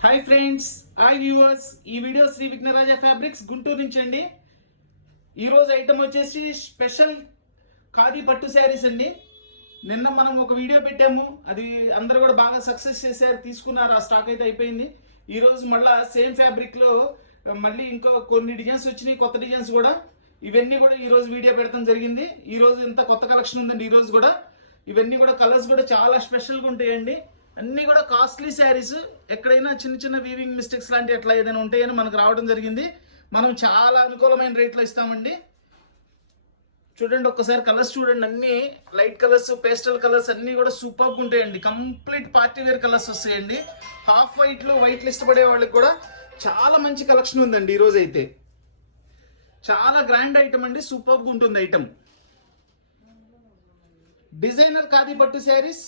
Hi friends, hi viewers. ఈ video Shri Vighnaraja fabrics Guntur నుంచి అండి. ఈరోజు ఐటమ్ వచ్చేసి స్పెషల్ ఖాదీ పట్టు శారీస్ అండి. నిన్న మనం ఒక వీడియో పెట్టాము, అది అందరూ కూడా బాగా సక్సెస్ చేశారు, తీసుకున్నారు. ఆ స్టాక్ అయితే అయిపోయింది. ఈరోజు మళ్ళీ సేమ్ ఫ్యాబ్రిక్లో మళ్ళీ ఇంకో కొన్ని డిజైన్స్ వచ్చినాయి, కొత్త డిజైన్స్ కూడా. ఇవన్నీ కూడా ఈరోజు వీడియో పెడతాం జరిగింది. ఈరోజు ఇంత కొత్త కలెక్షన్ ఉందండి. ఈరోజు కూడా ఇవన్నీ కూడా కలర్స్ కూడా చాలా స్పెషల్గా ఉంటాయండి. అన్నీ కూడా కాస్ట్లీ శారీస్. ఎక్కడైనా చిన్న చిన్న వీవింగ్ మిస్టేక్స్ లాంటి ఎట్లా ఏదైనా ఉంటాయని మనకు రావడం జరిగింది. మనం చాలా అనుకూలమైన రేట్లో ఇస్తామండి. చూడండి, ఒక్కసారి కలర్స్ చూడండి. అన్ని లైట్ కలర్స్, పేస్టల్ కలర్స్ అన్నీ కూడా సూపర్గా ఉంటాయండి. కంప్లీట్ పార్టీ వేర్ కలర్స్ వస్తాయండి. హాఫ్ వైట్లు ఇష్టపడే వాళ్ళకి కూడా చాలా మంచి కలెక్షన్ ఉందండి. ఈరోజు అయితే చాలా గ్రాండ్ ఐటమ్ అండి, సూపర్గా ఉంటుంది ఐటమ్. డిజైనర్ ఖాదీ పట్టు శారీస్,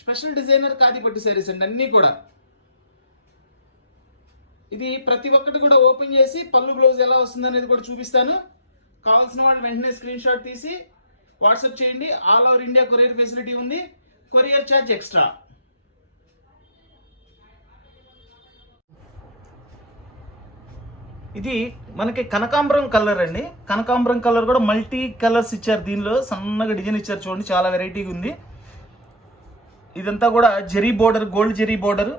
స్పెషల్ డిజైనర్ ఖాదీ పట్టు శారీస్ అండి. అన్నీ కూడా ఇది ప్రతి ఒక్కటి కూడా ఓపెన్ చేసి పళ్ళు బ్లౌజ్ ఎలా వస్తుంది అనేది కూడా చూపిస్తాను. కావాల్సిన వాళ్ళు వెంటనే స్క్రీన్ షాట్ తీసి వాట్సాప్ చేయండి. All over India courier facility ఉంది. Courier charge extra. ఇది మనకి కనకాంబరం కలర్ అండి. కనకాంబరం కలర్ కూడా మల్టీ కలర్స్ ఇచ్చారు. దీనిలో సన్నగా డిజైన్ ఇచ్చారు చూడండి, చాలా వెరైటీగా ఉంది. ఇదంతా కూడా zari border, gold zari border.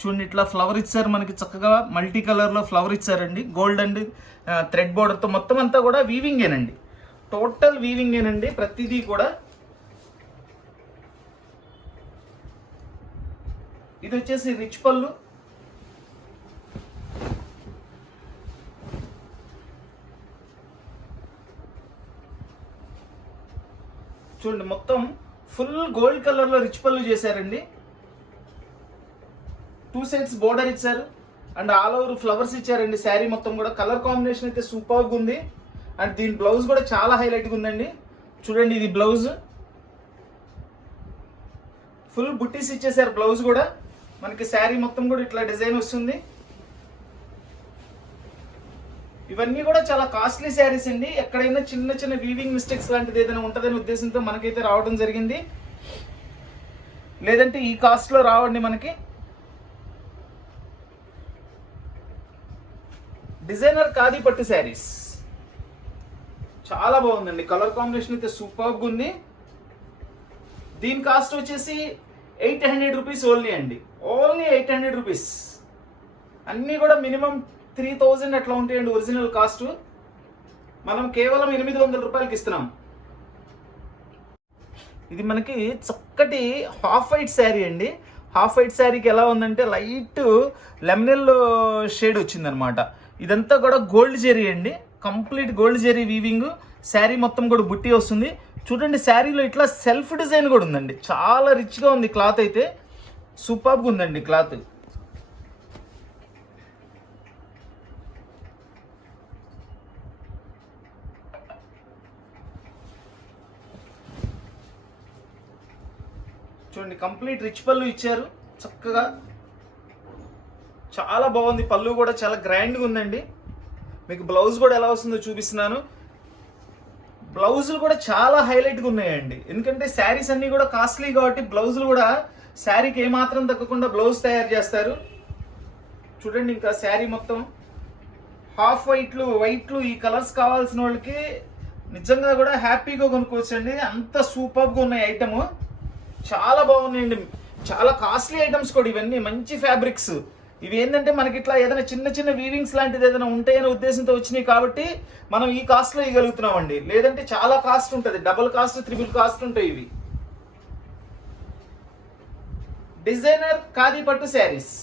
చూడండి, ఇట్లా ఫ్లవర్ ఇచ్చారు మనకి, చక్కగా మల్టీ కలర్లో ఫ్లవర్ ఇచ్చారండి. గోల్డ్ అండ్ థ్రెడ్ బోర్డర్తో మొత్తం అంతా కూడా వీవింగేనండి. టోటల్ వీవింగేనండి ప్రతిదీ కూడా. ఇది వచ్చేసి రిచ్ పళ్ళు. చూడండి, మొత్తం ఫుల్ గోల్డ్ కలర్ లో రిచ్ పళ్ళు చేశారండి. 2 సైడ్స్ బోర్డర్ ఇచ్చారు అండ్ ఆల్ ఓవర్ ఫ్లవర్స్ ఇచ్చారండి. శారీ మొత్తం కూడా కలర్ కాంబినేషన్ అయితే సూపర్గా ఉంది. అండ్ దీని బ్లౌజ్ కూడా చాలా హైలైట్గా ఉందండి. చూడండి, ఇది బ్లౌజ్ ఫుల్ బుట్టీస్ ఇచ్చేసారు. బ్లౌజ్ కూడా మనకి శారీ మొత్తం కూడా ఇట్లా డిజైన్ వస్తుంది. ఇవన్నీ కూడా చాలా కాస్ట్లీ శారీస్ అండి. ఎక్కడైనా చిన్న చిన్న వీవింగ్ మిస్టేక్స్ లాంటిది ఏదైనా ఉంటుందనే ఉద్దేశంతో మనకైతే రావడం జరిగింది. లేదంటే ఈ కాస్ట్లో రావండి మనకి. డిజైనర్ ఖాదీ పట్టు శారీస్ చాలా బాగుందండి. కలర్ కాంబినేషన్ అయితే సూపర్గా ఉంది. దీని కాస్ట్ వచ్చేసి 800 రూపీస్ ఓన్లీ అండి. Only 800 rupees. అన్నీ కూడా మినిమం 3000 అట్లా ఉంటాయండి ఒరిజినల్ కాస్ట్. మనం కేవలం 800 రూపాయలకి ఇస్తున్నాం. ఇది మనకి చక్కటి హాఫ్ వైట్ శారీ అండి. హాఫ్ వైట్ శారీకి ఎలా ఉందంటే లైట్ లెమనెల్ షేడ్ వచ్చిందనమాట. ఇదంతా కూడా గోల్డ్ జెరీ అండి, complete gold zari weaving. Sari మొత్తం కూడా బుట్టి వస్తుంది. చూడండి, శారీలో ఇట్లా సెల్ఫ్ డిజైన్ కూడా ఉందండి. చాలా రిచ్గా ఉంది. క్లాత్ అయితే సూపర్గా ఉందండి క్లాత్. చూడండి, కంప్లీట్ రిచ్ పళ్ళు ఇచ్చారు చక్కగా. చాలా బాగుంది. పళ్ళు కూడా చాలా గ్రాండ్గా ఉందండి. మీకు బ్లౌజ్ కూడా ఎలా వస్తుందో చూపిస్తున్నాను. బ్లౌజులు కూడా చాలా హైలైట్గా ఉన్నాయండి. ఎందుకంటే శారీస్ అన్నీ కూడా కాస్ట్లీ కాబట్టి బ్లౌజులు కూడా శారీకి ఏమాత్రం తగ్గకుండా బ్లౌజ్ తయారు చేస్తారు. చూడండి, ఇంకా శారీ మొత్తం హాఫ్ వైట్లు ఈ కలర్స్ కావాల్సిన వాళ్ళకి నిజంగా కూడా హ్యాపీగా కొనుక్కోవచ్చండి. అంత సూపర్గా ఉన్నాయి ఐటమ్. చాలా బాగున్నాయండి. చాలా కాస్ట్లీ ఐటమ్స్ కూడా ఇవన్నీ. మంచి ఫ్యాబ్రిక్స్ ఇవి. ఏంటంటే మనకి ఇట్లా ఏదైనా చిన్న చిన్న వీవింగ్స్ లాంటిది ఏదైనా ఉంటాయనే ఉద్దేశంతో వచ్చినాయి కాబట్టి మనం ఈ కాస్ట్లో ఇవ్వగలుగుతున్నామండి. లేదంటే చాలా కాస్ట్ ఉంటుంది, డబుల్ కాస్ట్, త్రిబుల్ కాస్ట్ ఉంటాయి ఇవి. డిజైనర్ ఖాదీ పట్టు శారీస్.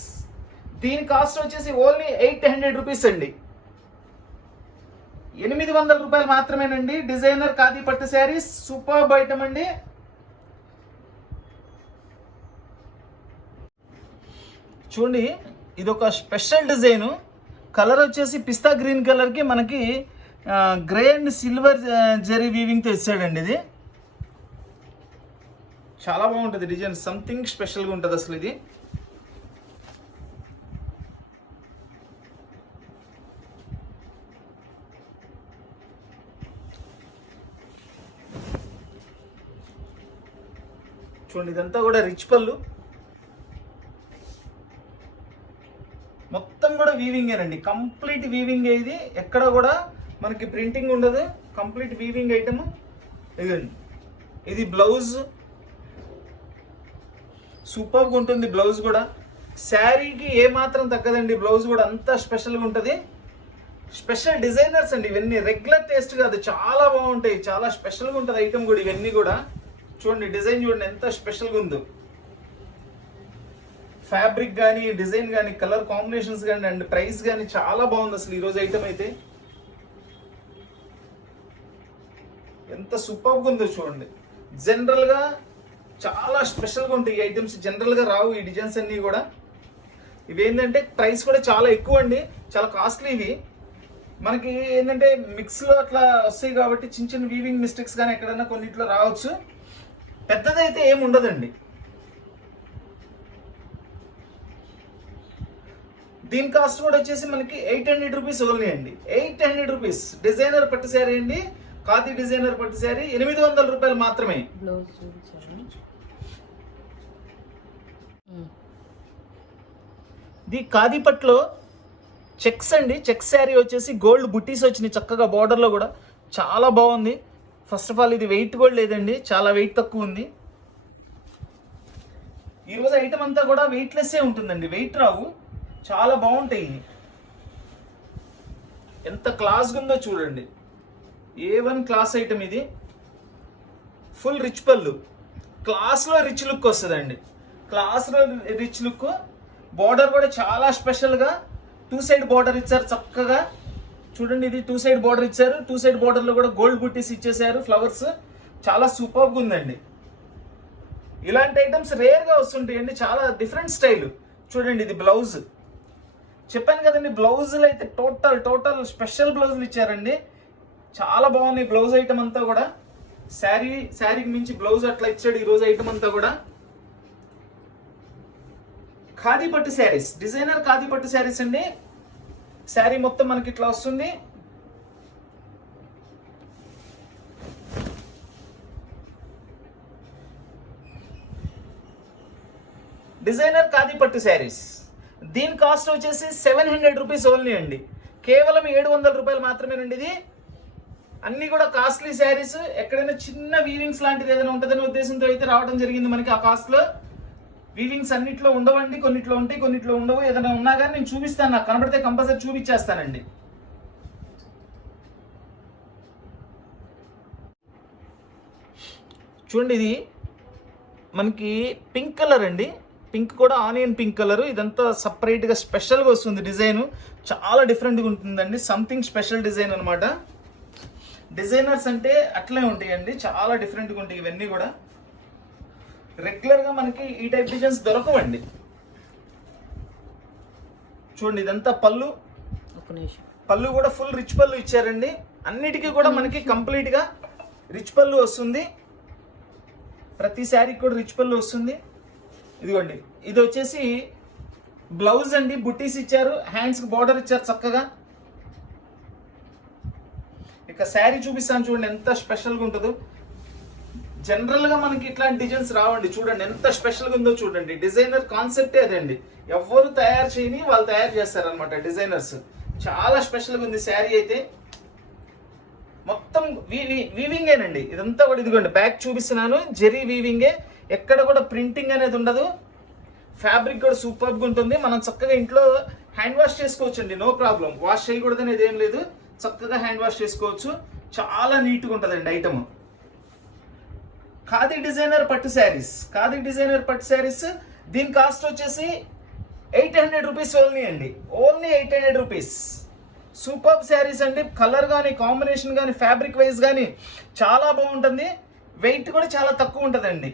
దీని కాస్ట్ వచ్చేసి ఓన్లీ 800 రూపీస్ అండి. 800 రూపాయలు మాత్రమేనండి. డిజైనర్ ఖాదీ పట్టు శారీస్ సూపర్ ఐటమ్ అండి. చూడండి, ఇది ఒక స్పెషల్ డిజైను. కలర్ వచ్చేసి పిస్తా గ్రీన్ కలర్కి మనకి గ్రే అండ్ సిల్వర్ జెరీ వీవింగ్తో ఇచ్చాడండి. ఇది చాలా బాగుంటుంది డిజైన్. సంథింగ్ స్పెషల్గా ఉంటుంది అసలు ఇది. చూడండి, ఇదంతా కూడా రిచ్ పళ్ళు. మొత్తం కూడా వీవింగేనండి, కంప్లీట్ వీవింగ్. ఇది ఎక్కడ కూడా మనకి ప్రింటింగ్ ఉండదు, కంప్లీట్ వీవింగ్ ఐటమ్. ఇదండి, ఇది బ్లౌజ్. సూపర్గా ఉంటుంది బ్లౌజ్ కూడా. శారీకి ఏ మాత్రం తగ్గదండి, బ్లౌజ్ కూడా అంతా స్పెషల్గా ఉంటుంది. స్పెషల్ డిజైనర్స్ అండి ఇవన్నీ, రెగ్యులర్ టేస్ట్ కాదు, చాలా బాగుంటాయి, చాలా స్పెషల్గా ఉంటుంది ఐటమ్ కూడా. ఇవన్నీ కూడా చూడండి, డిజైన్ చూడండి ఎంత స్పెషల్గా ఉందో. ఫ్యాబ్రిక్ కానీ, డిజైన్ కానీ, కలర్ కాంబినేషన్స్ కానీ అండ్ ప్రైస్ కానీ చాలా బాగుంది అసలు ఈరోజు ఐటమ్ అయితే. ఎంత సూపర్గా ఉందో చూడండి. జనరల్గా చాలా స్పెషల్గా ఉంటాయి ఈ ఐటమ్స్, జనరల్గా రావు ఈ డిజైన్స్ అన్నీ కూడా. ఇవేంటంటే ప్రైస్ కూడా చాలా ఎక్కువ అండి, చాలా కాస్ట్లీ. ఇవి మనకి ఏంటంటే మిక్స్లో అట్లా వస్తాయి కాబట్టి చిన్న చిన్న వీవింగ్ మిస్టేక్స్ కానీ ఎక్కడైనా కొన్నిట్లో రావచ్చు, పెద్దదైతే ఏమి ఉండదండి. దీని కాస్ట్ కూడా వచ్చేసి మనకి 800 రూపీస్ ఓన్లీ అండి, 800 రూపీస్. డిజైనర్ పట్టు శారీ అండి, ఖాదీ డిజైనర్ పట్టు శారీ 800 రూపాయలు మాత్రమే. ఇది ఖాదీ పట్టులో చెక్స్ అండి, చెక్స్ శారీ వచ్చేసి గోల్డ్ బుట్టీస్ వచ్చినాయి చక్కగా బార్డర్లో కూడా, చాలా బాగుంది. ఫస్ట్ ఆఫ్ ఆల్ ఇది వెయిట్ కూడా లేదండి, చాలా వెయిట్ తక్కువ ఉంది. ఈరోజు ఐటమ్ అంతా కూడా వెయిట్లెస్సే ఉంటుందండి, వెయిట్ రావు, చాలా బాగుంటాయి. ఎంత క్లాస్గా ఉందో చూడండి, A1 క్లాస్ ఐటమ్ ఇది. ఫుల్ రిచ్ పళ్ళు, క్లాస్లో రిచ్ లుక్ వస్తుందండి, క్లాస్లో రిచ్ లుక్. బార్డర్ కూడా చాలా స్పెషల్గా 2 సైడ్ బార్డర్ ఇచ్చారు చక్కగా చూడండి. ఇది 2 సైడ్ బార్డర్ ఇచ్చారు, 2 సైడ్ బార్డర్లో కూడా గోల్డ్ బుట్టీస్ ఇచ్చేసారు, ఫ్లవర్స్. చాలా సూపర్గా ఉందండి. ఇలాంటి ఐటమ్స్ రేర్గా వస్తుంటాయండి, చాలా డిఫరెంట్ స్టైల్. చూడండి ఇది బ్లౌజ్, చెప్పాను కదండి బ్లౌజులు అయితే టోటల్ స్పెషల్ బ్లౌజులు ఇచ్చారండి, చాలా బాగున్నాయి బ్లౌజ్ ఐటమ్ అంతా కూడా. శారీకి మించి బ్లౌజ్ అట్లా ఇచ్చాడు ఈరోజు ఐటమ్ అంతా కూడా. ఖాదీ పట్టు శారీస్, డిజైనర్ ఖాదీ పట్టు శారీస్ అండి. శారీ మొత్తం మనకి ఇట్లా వస్తుంది. డిజైనర్ ఖాదీ పట్టు శారీస్, దీని కాస్ట్ వచ్చేసి 700 రూపీస్ ఓన్లీ అండి, కేవలం 700 రూపాయలు మాత్రమేనండి. ఇది అన్ని కూడా కాస్ట్లీ శారీస్. ఎక్కడైనా చిన్న వీవింగ్స్ లాంటిది ఏదైనా ఉంటుందనే ఉద్దేశంతో అయితే రావడం జరిగింది మనకి. ఆ కాస్ట్లో వీవింగ్స్ అన్నిట్లో ఉండవండి, కొన్నిట్లో ఉంటాయి, కొన్నిట్లో ఉండవు. ఏదైనా ఉన్నా కానీ నేను చూపిస్తాను, నాకు కనబడితే కంపల్సరీ చూపించేస్తానండి. చూడండి ఇది మనకి పింక్ కలర్ అండి, పింక్ కూడా ఆనియన్ పింక్ కలర్. ఇదంతా సపరేట్గా స్పెషల్గా వస్తుంది డిజైన్, చాలా డిఫరెంట్గా ఉంటుందండి, సంథింగ్ స్పెషల్ డిజైన్ అనమాట. డిజైనర్స్ అంటే అట్లే ఉంటాయండి, చాలా డిఫరెంట్గా ఉంటాయి ఇవన్నీ కూడా. రెగ్యులర్గా మనకి ఈ టైప్ డిజైన్స్ దొరకవండి. చూడండి ఇదంతా పళ్ళు, పళ్ళు కూడా ఫుల్ రిచ్ పళ్ళు ఇచ్చారండి. అన్నిటికీ కూడా మనకి కంప్లీట్గా రిచ్ పళ్ళు వస్తుంది, ప్రతి శారీకి కూడా రిచ్ పళ్ళు వస్తుంది. ఇదిగోండి ఇది వచ్చేసి బ్లౌజ్ అండి, బుట్టీస్ ఇచ్చారు, హ్యాండ్స్కి బార్డర్ ఇచ్చారు చక్కగా. ఇక శారీ చూపిస్తాను చూడండి ఎంత స్పెషల్గా ఉంటుందో. జనరల్గా మనకి ఇట్లాంటి డిజైన్స్ రావండి, చూడండి ఎంత స్పెషల్గా ఉందో చూడండి. డిజైనర్ కాన్సెప్టే అదండి, ఎవరు తయారు చేయని వాళ్ళు తయారు చేస్తారనమాట డిజైనర్స్. చాలా స్పెషల్గా ఉంది శారీ అయితే. మొత్తం వీవింగేనండి ఇదంతా కూడా. ఇదిగోండి బ్యాక్ చూపిస్తున్నాను, జెరీ వీవింగే, ఎక్కడ కూడా ప్రింటింగ్ అనేది ఉండదు. ఫ్యాబ్రిక్ కూడా సూపర్గా ఉంటుంది. మనం చక్కగా ఇంట్లో హ్యాండ్ వాష్ చేసుకోవచ్చు అండి, నో ప్రాబ్లం. వాష్ చేయకూడదు అనేది ఏం లేదు, చక్కగా హ్యాండ్ వాష్ చేసుకోవచ్చు. చాలా నీట్గా ఉంటుందండి ఐటమ్. ఖాదీ డిజైనర్ పట్టు శారీస్, ఖాదీ డిజైనర్ పట్టు శారీస్ దీని కాస్ట్ వచ్చేసి 800 రూపీస్ ఓన్లీ అండి, ఓన్లీ 800 రూపీస్. సూపర్ శారీస్ అండి, కలర్ కానీ, కాంబినేషన్ కానీ, ఫ్యాబ్రిక్ వైజ్ కానీ చాలా బాగుంటుంది. వెయిట్ కూడా చాలా తక్కువ ఉంటుందండి.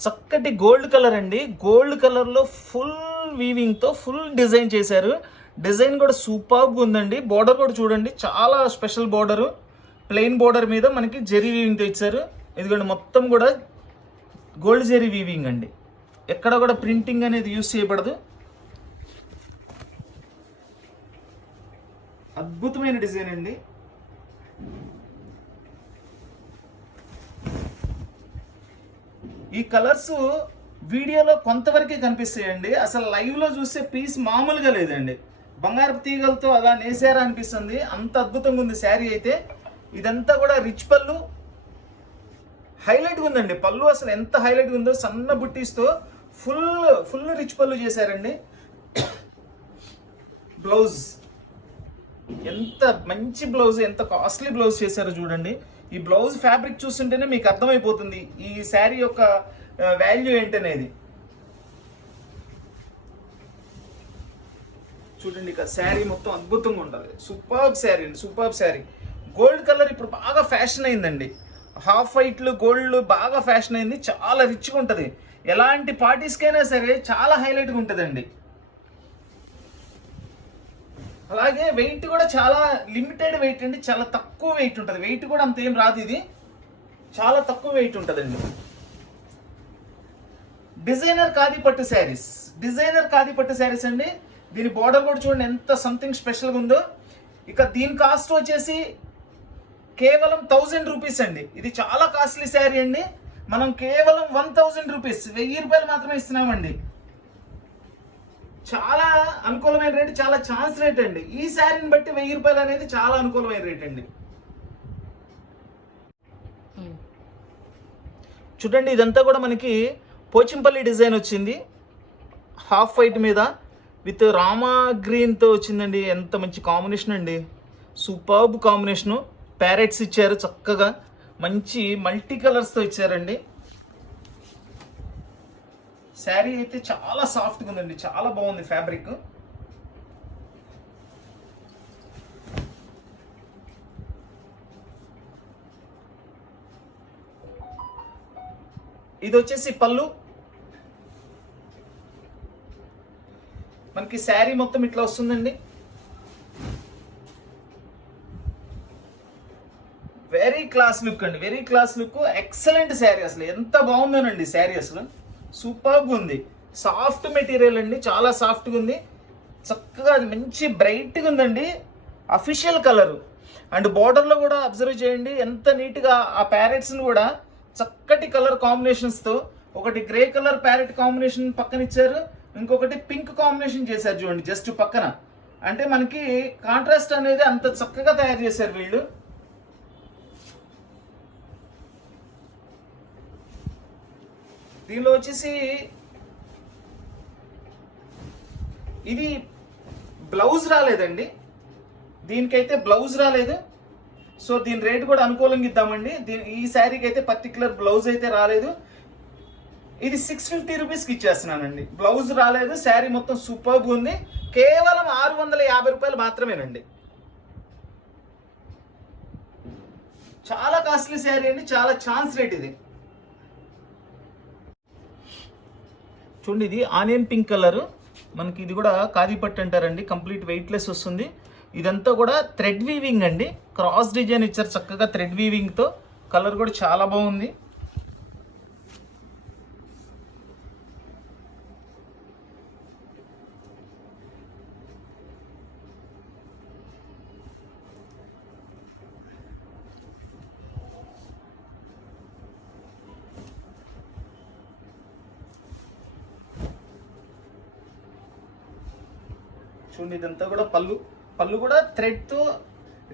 చక్కటి గోల్డ్ కలర్ అండి, గోల్డ్ కలర్లో ఫుల్ వీవింగ్తో ఫుల్ డిజైన్ చేశారు. డిజైన్ కూడా సూపర్గా ఉందండి. బార్డర్ కూడా చూడండి, చాలా స్పెషల్ బార్డరు, ప్లెయిన్ బార్డర్ మీద మనకి జెరీ వీవింగ్తో ఇచ్చారు. ఇదిగోండి మొత్తం కూడా గోల్డ్ జెరీ వీవింగ్ అండి, ఎక్కడ కూడా ప్రింటింగ్ అనేది యూజ్ చేయబడదు. అద్భుతమైన డిజైన్ అండి. ఈ కలర్స్ వీడియోలో కొంతవరకే కనిపిస్తాయండి. అసలు లైవ్లో చూస్తే పీస్ మామూలుగా లేదండి. బంగారపు తీగలతో అలా నేసారా అనిపిస్తుంది, అంత అద్భుతంగా ఉంది శారీ అయితే. ఇదంతా కూడా రిచ్ పళ్ళు, హైలైట్గా ఉందండి పళ్ళు. అసలు ఎంత హైలైట్గా ఉందో, సన్న బుట్టీస్తో ఫుల్ రిచ్ పళ్ళు చేశారండి. బ్లౌజ్ ఎంత మంచి బ్లౌజ్, ఎంత కాస్ట్లీ బ్లౌజ్ చేశారో చూడండి. ఈ బ్లౌజ్ ఫ్యాబ్రిక్ చూస్తుంటేనే మీకు అర్థమైపోతుంది ఈ శారీ యొక్క వాల్యూ ఏంటనేది. చూడండి ఇక శారీ మొత్తం అద్భుతంగా ఉంటుంది. సూపర్బ్ శారీ అండి, సూపర్బ్ శారీ. గోల్డ్ కలర్ ఇప్పుడు బాగా ఫ్యాషన్ అయిందండి. హాఫ్ వైట్లు గోల్డ్ బాగా ఫ్యాషన్ అయింది. చాలా రిచ్గా ఉంటుంది. ఎలాంటి పార్టీస్కైనా సరే చాలా హైలైట్గా ఉంటుందండి. అలాగే వెయిట్ కూడా చాలా లిమిటెడ్ వెయిట్ అండి, చాలా తక్కువ వెయిట్ ఉంటుంది. వెయిట్ కూడా అంత ఏం రాదు, ఇది చాలా తక్కువ వెయిట్ ఉంటుందండి. డిజైనర్ ఖాదీ పట్టు శారీస్, డిజైనర్ ఖాదీ పట్టు శారీస్ అండి. దీని బార్డర్ కూడా చూడండి ఎంత సంథింగ్ స్పెషల్గా ఉందో. ఇక దీని కాస్ట్ వచ్చేసి కేవలం 1000 రూపీస్ అండి. ఇది చాలా కాస్ట్లీ శారీ అండి. మనం కేవలం 1000 రూపీస్, 1000 రూపాయలు మాత్రమే ఇస్తున్నామండి. చాలా అనుకూలమైన రేటు, చాలా ఛాన్స్ రేట్ అండి. ఈ శారీని బట్టి 1000 రూపాయలు అనేది చాలా అనుకూలమైన రేట్ అండి. చూడండి ఇదంతా కూడా మనకి పోచంపల్లి డిజైన్ వచ్చింది. హాఫ్ వైట్ మీద విత్ రామా గ్రీన్తో వచ్చిందండి. ఎంత మంచి కాంబినేషన్ అండి, సూపర్బ్ కాంబినేషను. ప్యారెట్స్ ఇచ్చారు చక్కగా, మంచి మల్టీ కలర్స్తో ఇచ్చారండి. శారీ అయితే చాలా సాఫ్ట్గా ఉందండి, చాలా బాగుంది ఫ్యాబ్రిక్. ఇది వచ్చేసి పళ్ళు. మనకి శారీ మొత్తం ఇట్లా వస్తుందండి. వెరీ క్లాస్ లుక్ అండి, very class look. Excellent sari, అసలు ఎంత బాగుందోనండి శారీ, అసలు సూపర్గా ఉంది. సాఫ్ట్ మెటీరియల్ అండి, చాలా సాఫ్ట్గా ఉంది. చక్కగా మంచి బ్రైట్గా ఉందండి, అఫీషియల్ కలరు. అండ్ బార్డర్లో కూడా అబ్జర్వ్ చేయండి ఎంత నీట్గా ఆ ప్యారెట్స్ని కూడా చక్కటి కలర్ కాంబినేషన్స్తో, ఒకటి గ్రే కలర్ ప్యారెట్ కాంబినేషన్ పక్కన ఇచ్చారు, ఇంకొకటి పింక్ కాంబినేషన్ చేశారు చూడండి జస్ట్ పక్కన. అంటే మనకి కాంట్రాస్ట్ అనేది అంత చక్కగా తయారు చేశారు వీళ్ళు. దీనిలో వచ్చేసి ఇది బ్లౌజ్ రాలేదండి, దీనికైతే బ్లౌజ్ రాలేదు. సో దీని రేట్ కూడా అనుకూలంగా ఇద్దామండి. ఈ శారీకి అయితే పర్టికులర్ బ్లౌజ్ అయితే రాలేదు. ఇది 650 రూపీస్కి ఇచ్చేస్తున్నానండి. బ్లౌజ్ రాలేదు, శారీ మొత్తం సూపర్గా ఉంది. కేవలం 650 రూపాయలు మాత్రమేనండి. చాలా కాస్ట్లీ శారీ అండి, చాలా ఛాన్స్ రేట్ ఇది. చూడండి ఇది ఆనియన్ పింక్ కలర్, మనకి ఇది కూడా ఖాదీ పట్టు అంటారండి. కంప్లీట్ వెయిట్లెస్ వస్తుంది. ఇదంతా కూడా థ్రెడ్ వీవింగ్ అండి, క్రాస్ డిజైన్ ఇచ్చారు చక్కగా థ్రెడ్ వీవింగ్తో. కలర్ కూడా చాలా బాగుంది. చూడండి ఇదంతా కూడా పళ్ళు కూడా థ్రెడ్తో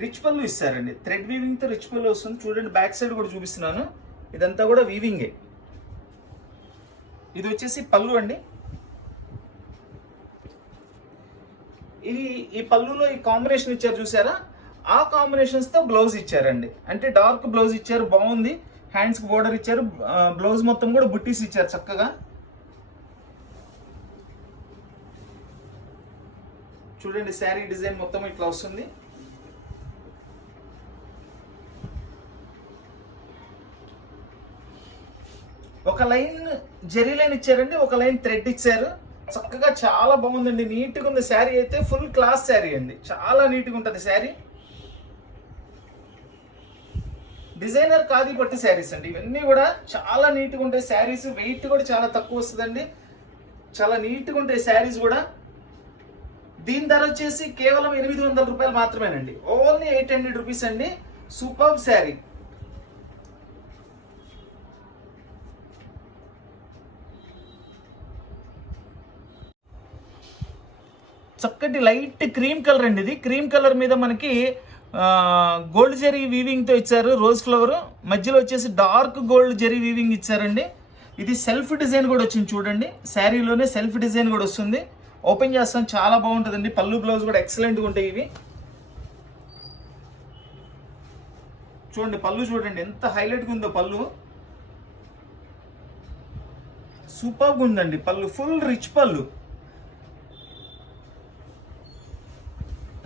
రిచ్ పళ్ళు ఇస్తారండి. థ్రెడ్ వీవింగ్తో రిచ్ పళ్ళు వస్తుంది. చూడండి బ్యాక్ సైడ్ కూడా చూపిస్తున్నాను, ఇదంతా కూడా వీవింగే. ఇది వచ్చేసి పళ్ళు అండి. ఇది ఈ పళ్ళులో ఈ కాంబినేషన్ ఇచ్చారు చూసారా, ఆ కాంబినేషన్స్తో బ్లౌజ్ ఇచ్చారండి. అంటే డార్క్ బ్లౌజ్ ఇచ్చారు, బాగుంది. హ్యాండ్స్కి బోర్డర్ ఇచ్చారు, బ్లౌజ్ మొత్తం కూడా బుట్టీస్ ఇచ్చారు చక్కగా. చూడండి శారీ డిజైన్ మొత్తం ఇట్లా వస్తుంది. ఒక లైన్ జెరీ లైన్ ఇచ్చారండి, ఒక లైన్ థ్రెడ్ ఇచ్చారు. చక్కగా చాలా బాగుందండి, నీట్గా ఉంది శారీ అయితే. ఫుల్ క్లాస్ శారీ అండి, చాలా నీట్గా ఉంటుంది శారీ. డిజైనర్ ఖాదీ పట్టు శారీస్ అండి ఇవన్నీ కూడా. చాలా నీట్గా ఉంటాయి శారీస్, వెయిట్ కూడా చాలా తక్కువ వస్తుందండి. చాలా నీట్గా ఉంటాయి శారీస్ కూడా. దీని ధర వచ్చేసి కేవలం 800 రూపాయలు మాత్రమేనండి. ఓన్లీ 800 రూపీస్ అండి. సూపర్బ్ శారీ. చక్కటి లైట్ క్రీమ్ కలర్ అండి. ఇది క్రీమ్ కలర్ మీద మనకి గోల్డ్ జెరీ వీవింగ్తో ఇచ్చారు. రోజ్ ఫ్లవర్ మధ్యలో వచ్చేసి డార్క్ గోల్డ్ జెరీ వీవింగ్ ఇచ్చారండి. ఇది సెల్ఫ్ డిజైన్ కూడా వచ్చింది చూడండి. శారీలోనే సెల్ఫ్ డిజైన్ కూడా వస్తుంది. ఓపెన్ చేస్తాం, చాలా బాగుంటుందండి. పళ్ళు బ్లౌజ్ కూడా ఎక్సలెంట్గా ఉంటాయి ఇవి. చూడండి పళ్ళు చూడండి ఎంత హైలైట్గా ఉందో. పళ్ళు సూపర్గా ఉందండి. పళ్ళు ఫుల్ రిచ్ పళ్ళు.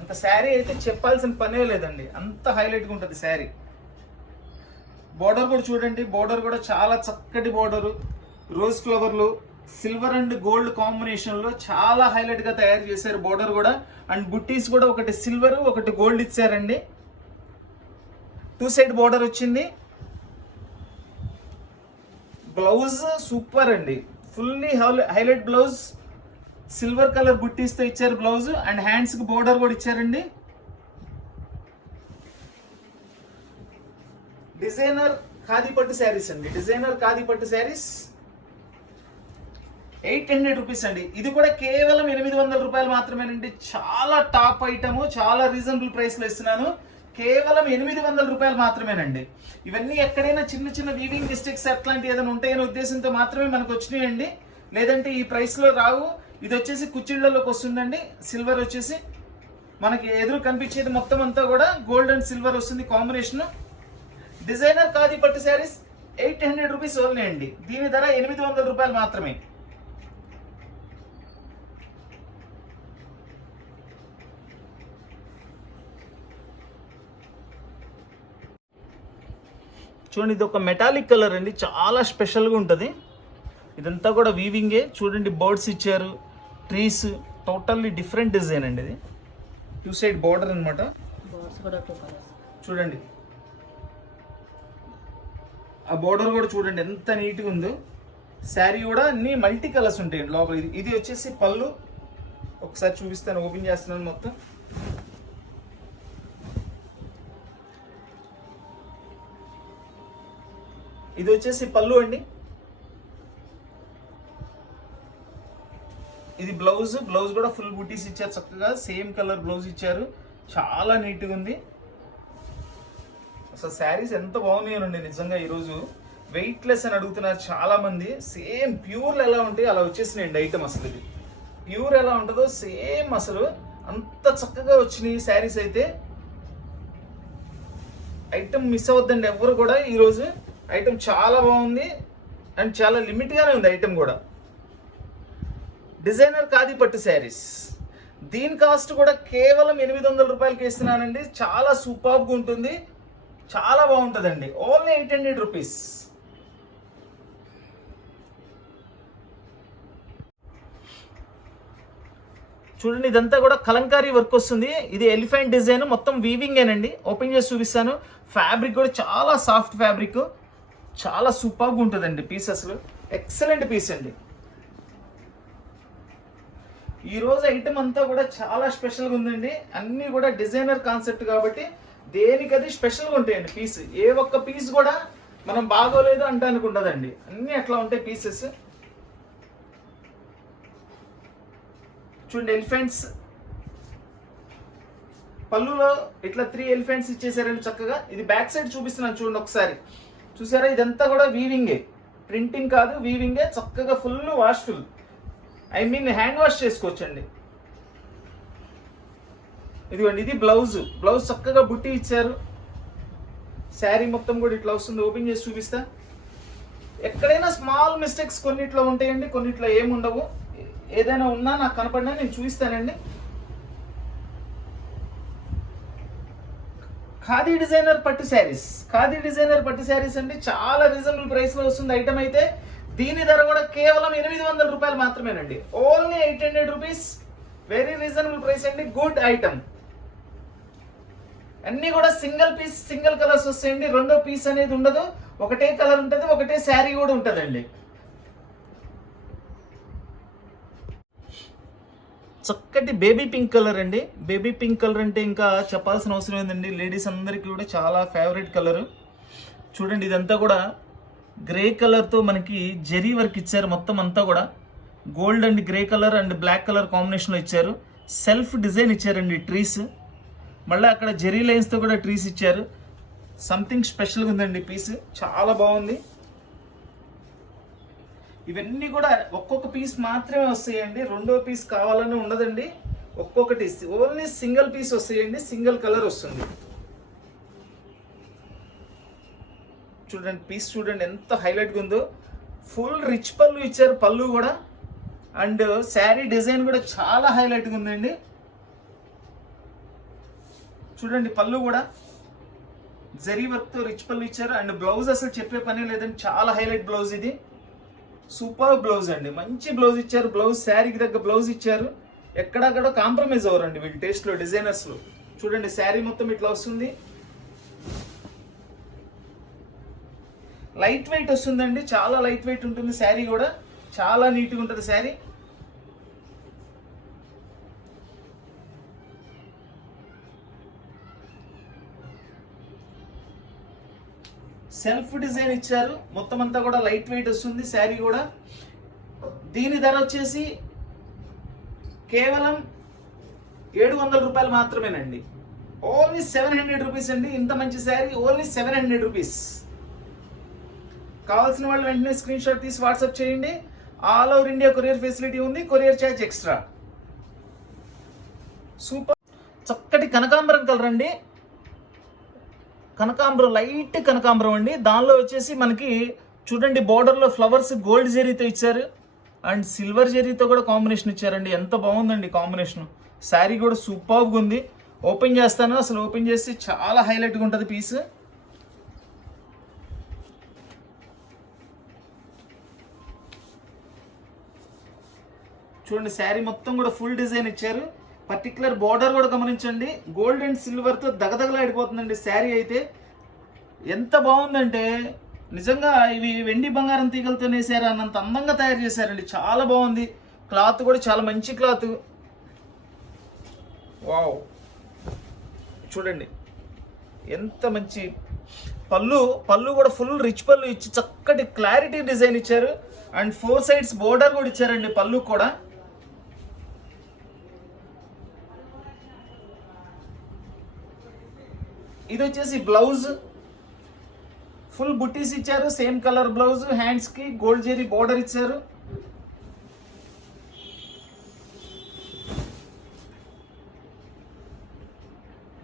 అంత శారీ అయితే చెప్పాల్సిన పనే లేదండి, అంత హైలైట్గా ఉంటుంది శారీ. బోర్డర్ కూడా చూడండి, బోర్డర్ కూడా చాలా చక్కటి బోర్డరు. రోజ్ ఫ్లవర్లు సిల్వర్ అండ్ గోల్డ్ కాంబినేషన్లో చాలా హైలైట్గా తయారు చేశారు బోర్డర్ కూడా. అండ్ బుట్టీస్ కూడా ఒకటి సిల్వర్ ఒకటి గోల్డ్ ఇచ్చారండి. 2 సైడ్ బోర్డర్ వచ్చింది. బ్లౌజ్ సూపర్ అండి, fully highlight blouse. Silver colour బుట్టీస్తో ఇచ్చారు బ్లౌజ్. అండ్ హ్యాండ్స్కి బోర్డర్ కూడా ఇచ్చారండి. డిజైనర్ ఖాదీ పట్టు శారీస్ అండి. డిజైనర్ ఖాదీ పట్టు శారీస్ 800 రూపీస్ అండి. ఇది కూడా కేవలం 800 రూపాయలు మాత్రమేనండి. చాలా టాప్ ఐటమ్, చాలా రీజనబుల్ ప్రైస్లో ఇస్తున్నాను. కేవలం 800 రూపాయలు మాత్రమేనండి. ఇవన్నీ ఎక్కడైనా చిన్న చిన్న వీవింగ్ మిస్టేక్స్ అట్లాంటివి ఏదైనా ఉంటాయనే ఉద్దేశంతో మాత్రమే మనకు వచ్చినాయండి, లేదంటే ఈ ప్రైస్లో రావు. ఇది వచ్చేసి కుచ్చిళ్లలోకి వస్తుందండి. సిల్వర్ వచ్చేసి మనకి ఎదురు కనిపించేది మొత్తం అంతా కూడా గోల్డ్ అండ్ సిల్వర్ వస్తుంది కాంబినేషన్. డిజైనర్ ఖాదీ పట్టు శారీస్ 800 రూపీస్ ఓన్లీ అండి. దీని ధర 800 రూపాయలు మాత్రమే. చూడండి ఇది ఒక మెటాలిక్ కలర్ అండి, చాలా స్పెషల్గా ఉంటుంది. ఇదంతా కూడా వీవింగే. చూడండి బర్డ్స్ ఇచ్చారు, ట్రీస్, టోటల్లీ డిఫరెంట్ డిజైన్ అండి. ఇది 2 సైడ్ బార్డర్ అనమాట. చూడండి ఆ బార్డర్ కూడా చూడండి ఎంత నీట్గా ఉందో. శారీ కూడా అన్ని మల్టీ కలర్స్ ఉంటాయండి లోపల. ఇది వచ్చేసి పళ్ళు. ఒకసారి చూపిస్తాను, ఓపెన్ చేస్తున్నాను మొత్తం. ఇది వచ్చేసి పళ్ళు అండి. ఇది బ్లౌజ్. బ్లౌజ్ కూడా ఫుల్ బుటీస్ ఇచ్చారు చక్కగా. సేమ్ కలర్ బ్లౌజ్ ఇచ్చారు, చాలా నీట్గా ఉంది. అసలు శారీస్ ఎంత బాగున్నాయండి నిజంగా. ఈరోజు వెయిట్లెస్ అని అడుగుతున్నారు చాలా మంది. సేమ్ ప్యూర్ ఎలా ఉంటాయి అలా వచ్చేసినాయండి ఐటమ్. అసలు ఇది ప్యూర్ ఎలా ఉంటుందో సేమ్ అసలు అంత చక్కగా వచ్చినాయి శారీస్ అయితే. ఐటమ్ మిస్ అవ్వద్దండి ఎవరు కూడా. ఈరోజు ఐటమ్ చాలా బాగుంది అండ్ చాలా లిమిట్గానే ఉంది ఐటమ్ కూడా. డిజైనర్ ఖాదీ పట్టు శారీస్, దీని కాస్ట్ కూడా కేవలం 800 రూపాయలకి ఇస్తున్నానండి. చాలా సూపర్గా ఉంటుంది, చాలా బాగుంటుందండి. Only 800 rupees. చూడండి ఇదంతా కూడా కలంకారీ వర్క్ వస్తుంది. ఇది ఎలిఫెంట్ డిజైన్, మొత్తం వీవింగేనండి. ఓపెన్ చేసి చూపిస్తాను. ఫ్యాబ్రిక్ కూడా చాలా సాఫ్ట్ ఫ్యాబ్రిక్, చాలా సూపర్గా ఉంటుందండి. పీస్ అసలు ఎక్సలెంట్ పీస్ అండి. ఈరోజు ఐటమ్ అంతా కూడా చాలా స్పెషల్గా ఉందండి. అన్నీ కూడా డిజైనర్ కాన్సెప్ట్ కాబట్టి దేనికది స్పెషల్గా ఉంటాయండి పీస్. ఏ ఒక్క పీస్ కూడా మనం బాగోలేదు అంటానికి ఉండదండి, అన్నీ అట్లా ఉంటాయి పీసెస్. చూడండి ఎలిఫెంట్స్ పళ్ళులో ఇట్లా 3 ఎలిఫెంట్స్ ఇచ్చేసారండి చక్కగా. ఇది బ్యాక్ సైడ్ చూపిస్తున్నాను చూడండి ఒకసారి. చూసారా ఇదంతా కూడా వీవింగే, ప్రింటింగ్ కాదు వీవింగే. చక్కగా full washful, I mean hand wash చేసుకోవచ్చండి. ఇదిగోండి ఇది బ్లౌజ్. బ్లౌజ్ చక్కగా బుట్టి ఇచ్చారు. శారీ మొత్తం కూడా ఇట్లా వస్తుంది. ఓపెన్ చేసి చూపిస్తా. ఎక్కడైనా స్మాల్ మిస్టేక్స్ కొన్నిట్లో ఉంటాయండి, కొన్నిట్లో ఏముండవు. ఏదైనా ఉన్నా నాకు కనపడినా నేను చూపిస్తానండి. ఖాదీ డిజైనర్ పట్టు శారీస్, ఖాదీ డిజైనర్ పట్టు శారీస్ అండి. చాలా రీజనబుల్ ప్రైస్ లో వస్తుంది ఐటమ్ అయితే. దీని ధర కూడా కేవలం 800 రూపాయలు మాత్రమేనండి. Only 800 rupees. Very reasonable price అండి. Good item. అన్ని కూడా సింగిల్ పీస్, సింగిల్ కలర్స్ వస్తాయండి. రెండో పీస్ అనేది ఉండదు, ఒకటే కలర్ ఉంటుంది, ఒకటే శారీ కూడా ఉంటుందండి. చక్కటి బేబీ పింక్ కలర్ అండి. బేబీ పింక్ కలర్ అంటే ఇంకా చెప్పాల్సిన అవసరం ఏందండి, లేడీస్ అందరికీ కూడా చాలా ఫేవరెట్ కలర్. చూడండి ఇదంతా కూడా గ్రే కలర్తో మనకి జరీ వర్క్ ఇచ్చారు. మొత్తం అంతా కూడా gold and grey colour and black colour కాంబినేషన్లో ఇచ్చారు. సెల్ఫ్ డిజైన్ ఇచ్చారండి ట్రీస్. మళ్ళీ అక్కడ జెరీ లైన్స్తో కూడా ట్రీస్ ఇచ్చారు. సంథింగ్ స్పెషల్గా ఉందండి పీస్, చాలా బాగుంది. ఇవన్నీ కూడా ఒక్కొక్క పీస్ మాత్రమే వస్తాయండి, రెండో పీస్ కావాలని ఉండదండి. ఒక్కొక్కటి ఓన్లీ సింగిల్ పీస్ వస్తాయండి, సింగిల్ కలర్ వస్తుంది. చూడండి పీస్ చూడండి ఎంత హైలైట్గా ఉందో. ఫుల్ రిచ్ పళ్ళు ఇచ్చారు, పళ్ళు కూడా. అండ్ శారీ డిజైన్ కూడా చాలా హైలైట్గా ఉందండి. చూడండి పళ్ళు కూడా జరీ వర్క్తో రిచ్ పళ్ళు ఇచ్చారు. అండ్ బ్లౌజ్ అసలు చెప్పే పని లేదండి, చాలా హైలైట్ బ్లౌజ్ ఇది. సూపర్ బ్లౌజ్ అండి, మంచి బ్లౌజ్ ఇచ్చారు. బ్లౌజ్ శారీకి తగ్గ బ్లౌజ్ ఇచ్చారు. ఎక్కడక్కడ కాంప్రమైజ్ అవ్వరండి వీళ్ళ టేస్ట్లో, డిజైనర్స్లో. చూడండి శారీ మొత్తం ఇట్లా వస్తుంది. లైట్ వెయిట్ వస్తుందండి, చాలా లైట్ వెయిట్ ఉంటుంది శారీ కూడా. చాలా నీట్గా ఉంటుంది శారీ. సెల్ఫ్ డిజైన్ ఇచ్చారు, మొత్తం అంతా కూడా లైట్ వెయిట్ వస్తుంది శారీ కూడా. దీని ధర వచ్చేసి కేవలం 700 రూపాయలు మాత్రమేనండి. ఓన్లీ 700 రూపీస్ అండి. ఇంత మంచి శారీ ఓన్లీ 700 రూపీస్. కావాల్సిన వాళ్ళు వెంటనే స్క్రీన్ షాట్ తీసి వాట్సాప్ చేయండి. All over India courier facility ఉంది, కొరియర్ ఛార్జ్ ఎక్స్ట్రా. సూపర్ చక్కటి కనకాంబరం కలర్ అండి, కనకాంబరం లైట్ కనకాంబరం అండి. దానిలో వచ్చేసి మనకి చూడండి బోర్డర్లో ఫ్లవర్స్ గోల్డ్ జెరీతో ఇచ్చారు అండ్ సిల్వర్ జెరీతో కూడా కాంబినేషన్ ఇచ్చారండి. ఎంత బాగుందండి కాంబినేషన్. శారీ కూడా సూపర్గా ఉంది. ఓపెన్ చేస్తాను, అసలు ఓపెన్ చేసి చాలా హైలైట్గా ఉంటుంది పీస్. చూడండి శారీ మొత్తం కూడా ఫుల్ డిజైన్ ఇచ్చారు. పర్టికులర్ బార్డర్ కూడా గమనించండి, గోల్డ్ అండ్ సిల్వర్తో దగదగలాడిపోతుందండి శారీ అయితే. ఎంత బాగుందంటే నిజంగా ఇవి వెండి బంగారం తీగలతో వేసారు అన్నంత అందంగా తయారు చేశారండి. చాలా బాగుంది. క్లాత్ కూడా చాలా మంచి క్లాత్. వావ్ చూడండి ఎంత మంచి పళ్ళు. పళ్ళు కూడా ఫుల్ రిచ్ పళ్ళు ఇచ్చి చక్కటి క్లారిటీ డిజైన్ ఇచ్చారు. అండ్ 4 సైడ్స్ బోర్డర్ కూడా ఇచ్చారండి పళ్ళు కూడా. ఇది వచ్చేసి బ్లౌజ్, ఫుల్ బుట్టీస్ ఇచ్చారు, సేమ్ కలర్ బ్లౌజ్. హ్యాండ్స్ కి గోల్డ్ జెరీ బోర్డర్ ఇచ్చారు.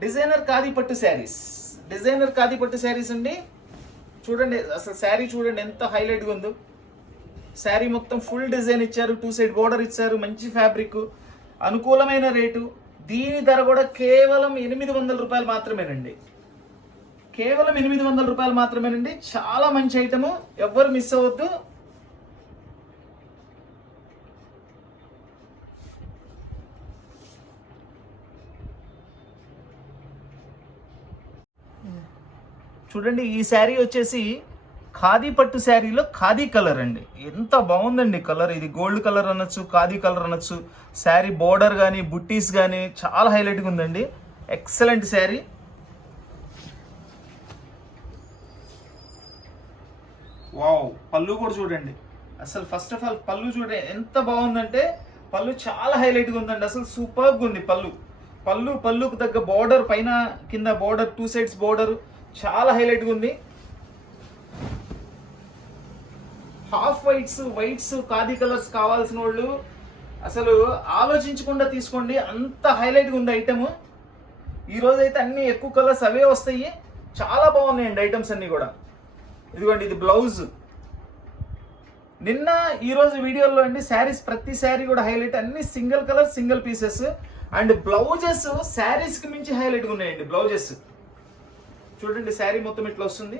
డిజైనర్ ఖాదీ పట్టు శారీస్, డిజైనర్ ఖాదీ పట్టు శారీస్ అండి. చూడండి అసలు శారీ చూడండి ఎంత హైలైట్గా ఉందో. శారీ మొత్తం ఫుల్ డిజైన్ ఇచ్చారు, 2 సైడ్ బోర్డర్ ఇచ్చారు, మంచి ఫ్యాబ్రిక్, అనుకూలమైన రేటు. దీని ధర కూడా కేవలం 800 రూపాయలు మాత్రమేనండి. కేవలం 800 రూపాయలు మాత్రమేనండి. చాలా మంచి ఐటము, ఎవ్వరు మిస్ అవ్వద్దు. చూడండి ఈ శారీ వచ్చేసి ఖాదీ పట్టు శారీలో ఖాదీ కలర్ అండి. ఎంత బాగుందండి కలర్. ఇది గోల్డ్ కలర్ అనొచ్చు, ఖాదీ కలర్ అనొచ్చు. శారీ బోర్డర్ కానీ బుట్టీస్ కానీ చాలా హైలైట్గా ఉందండి. ఎక్సలెంట్ శారీ. వావ్ పళ్ళు కూడా చూడండి. అసలు ఫస్ట్ ఆఫ్ ఆల్ పళ్ళు చూడండి ఎంత బాగుందంటే, పళ్ళు చాలా హైలైట్గా ఉందండి. అసలు సూపర్గా ఉంది పళ్ళు. పళ్ళుకు తగ్గ బోర్డర్, పైన కింద బోర్డర్, 2 సైడ్స్ బోర్డర్ చాలా హైలైట్గా ఉంది. హాఫ్ వైట్స్ ఖాదీ కలర్స్ కావాల్సిన వాళ్ళు అసలు ఆలోచించకుండా తీసుకోండి, అంత హైలైట్గా ఉంది ఐటమ్. ఈరోజు అయితే అన్ని ఎక్కువ కలర్స్ అవే వస్తాయి. చాలా బాగున్నాయండి ఐటమ్స్ అన్ని కూడా. ఇదిగోండి ఇది బ్లౌజ్. నిన్న ఈరోజు వీడియోలో అండి శారీస్, ప్రతి శారీ కూడా హైలైట్, అన్ని single colour single pieces. And blouses శారీస్కి మించి హైలైట్గా ఉన్నాయండి బ్లౌజెస్. చూడండి శారీ మొత్తం ఇట్లా వస్తుంది.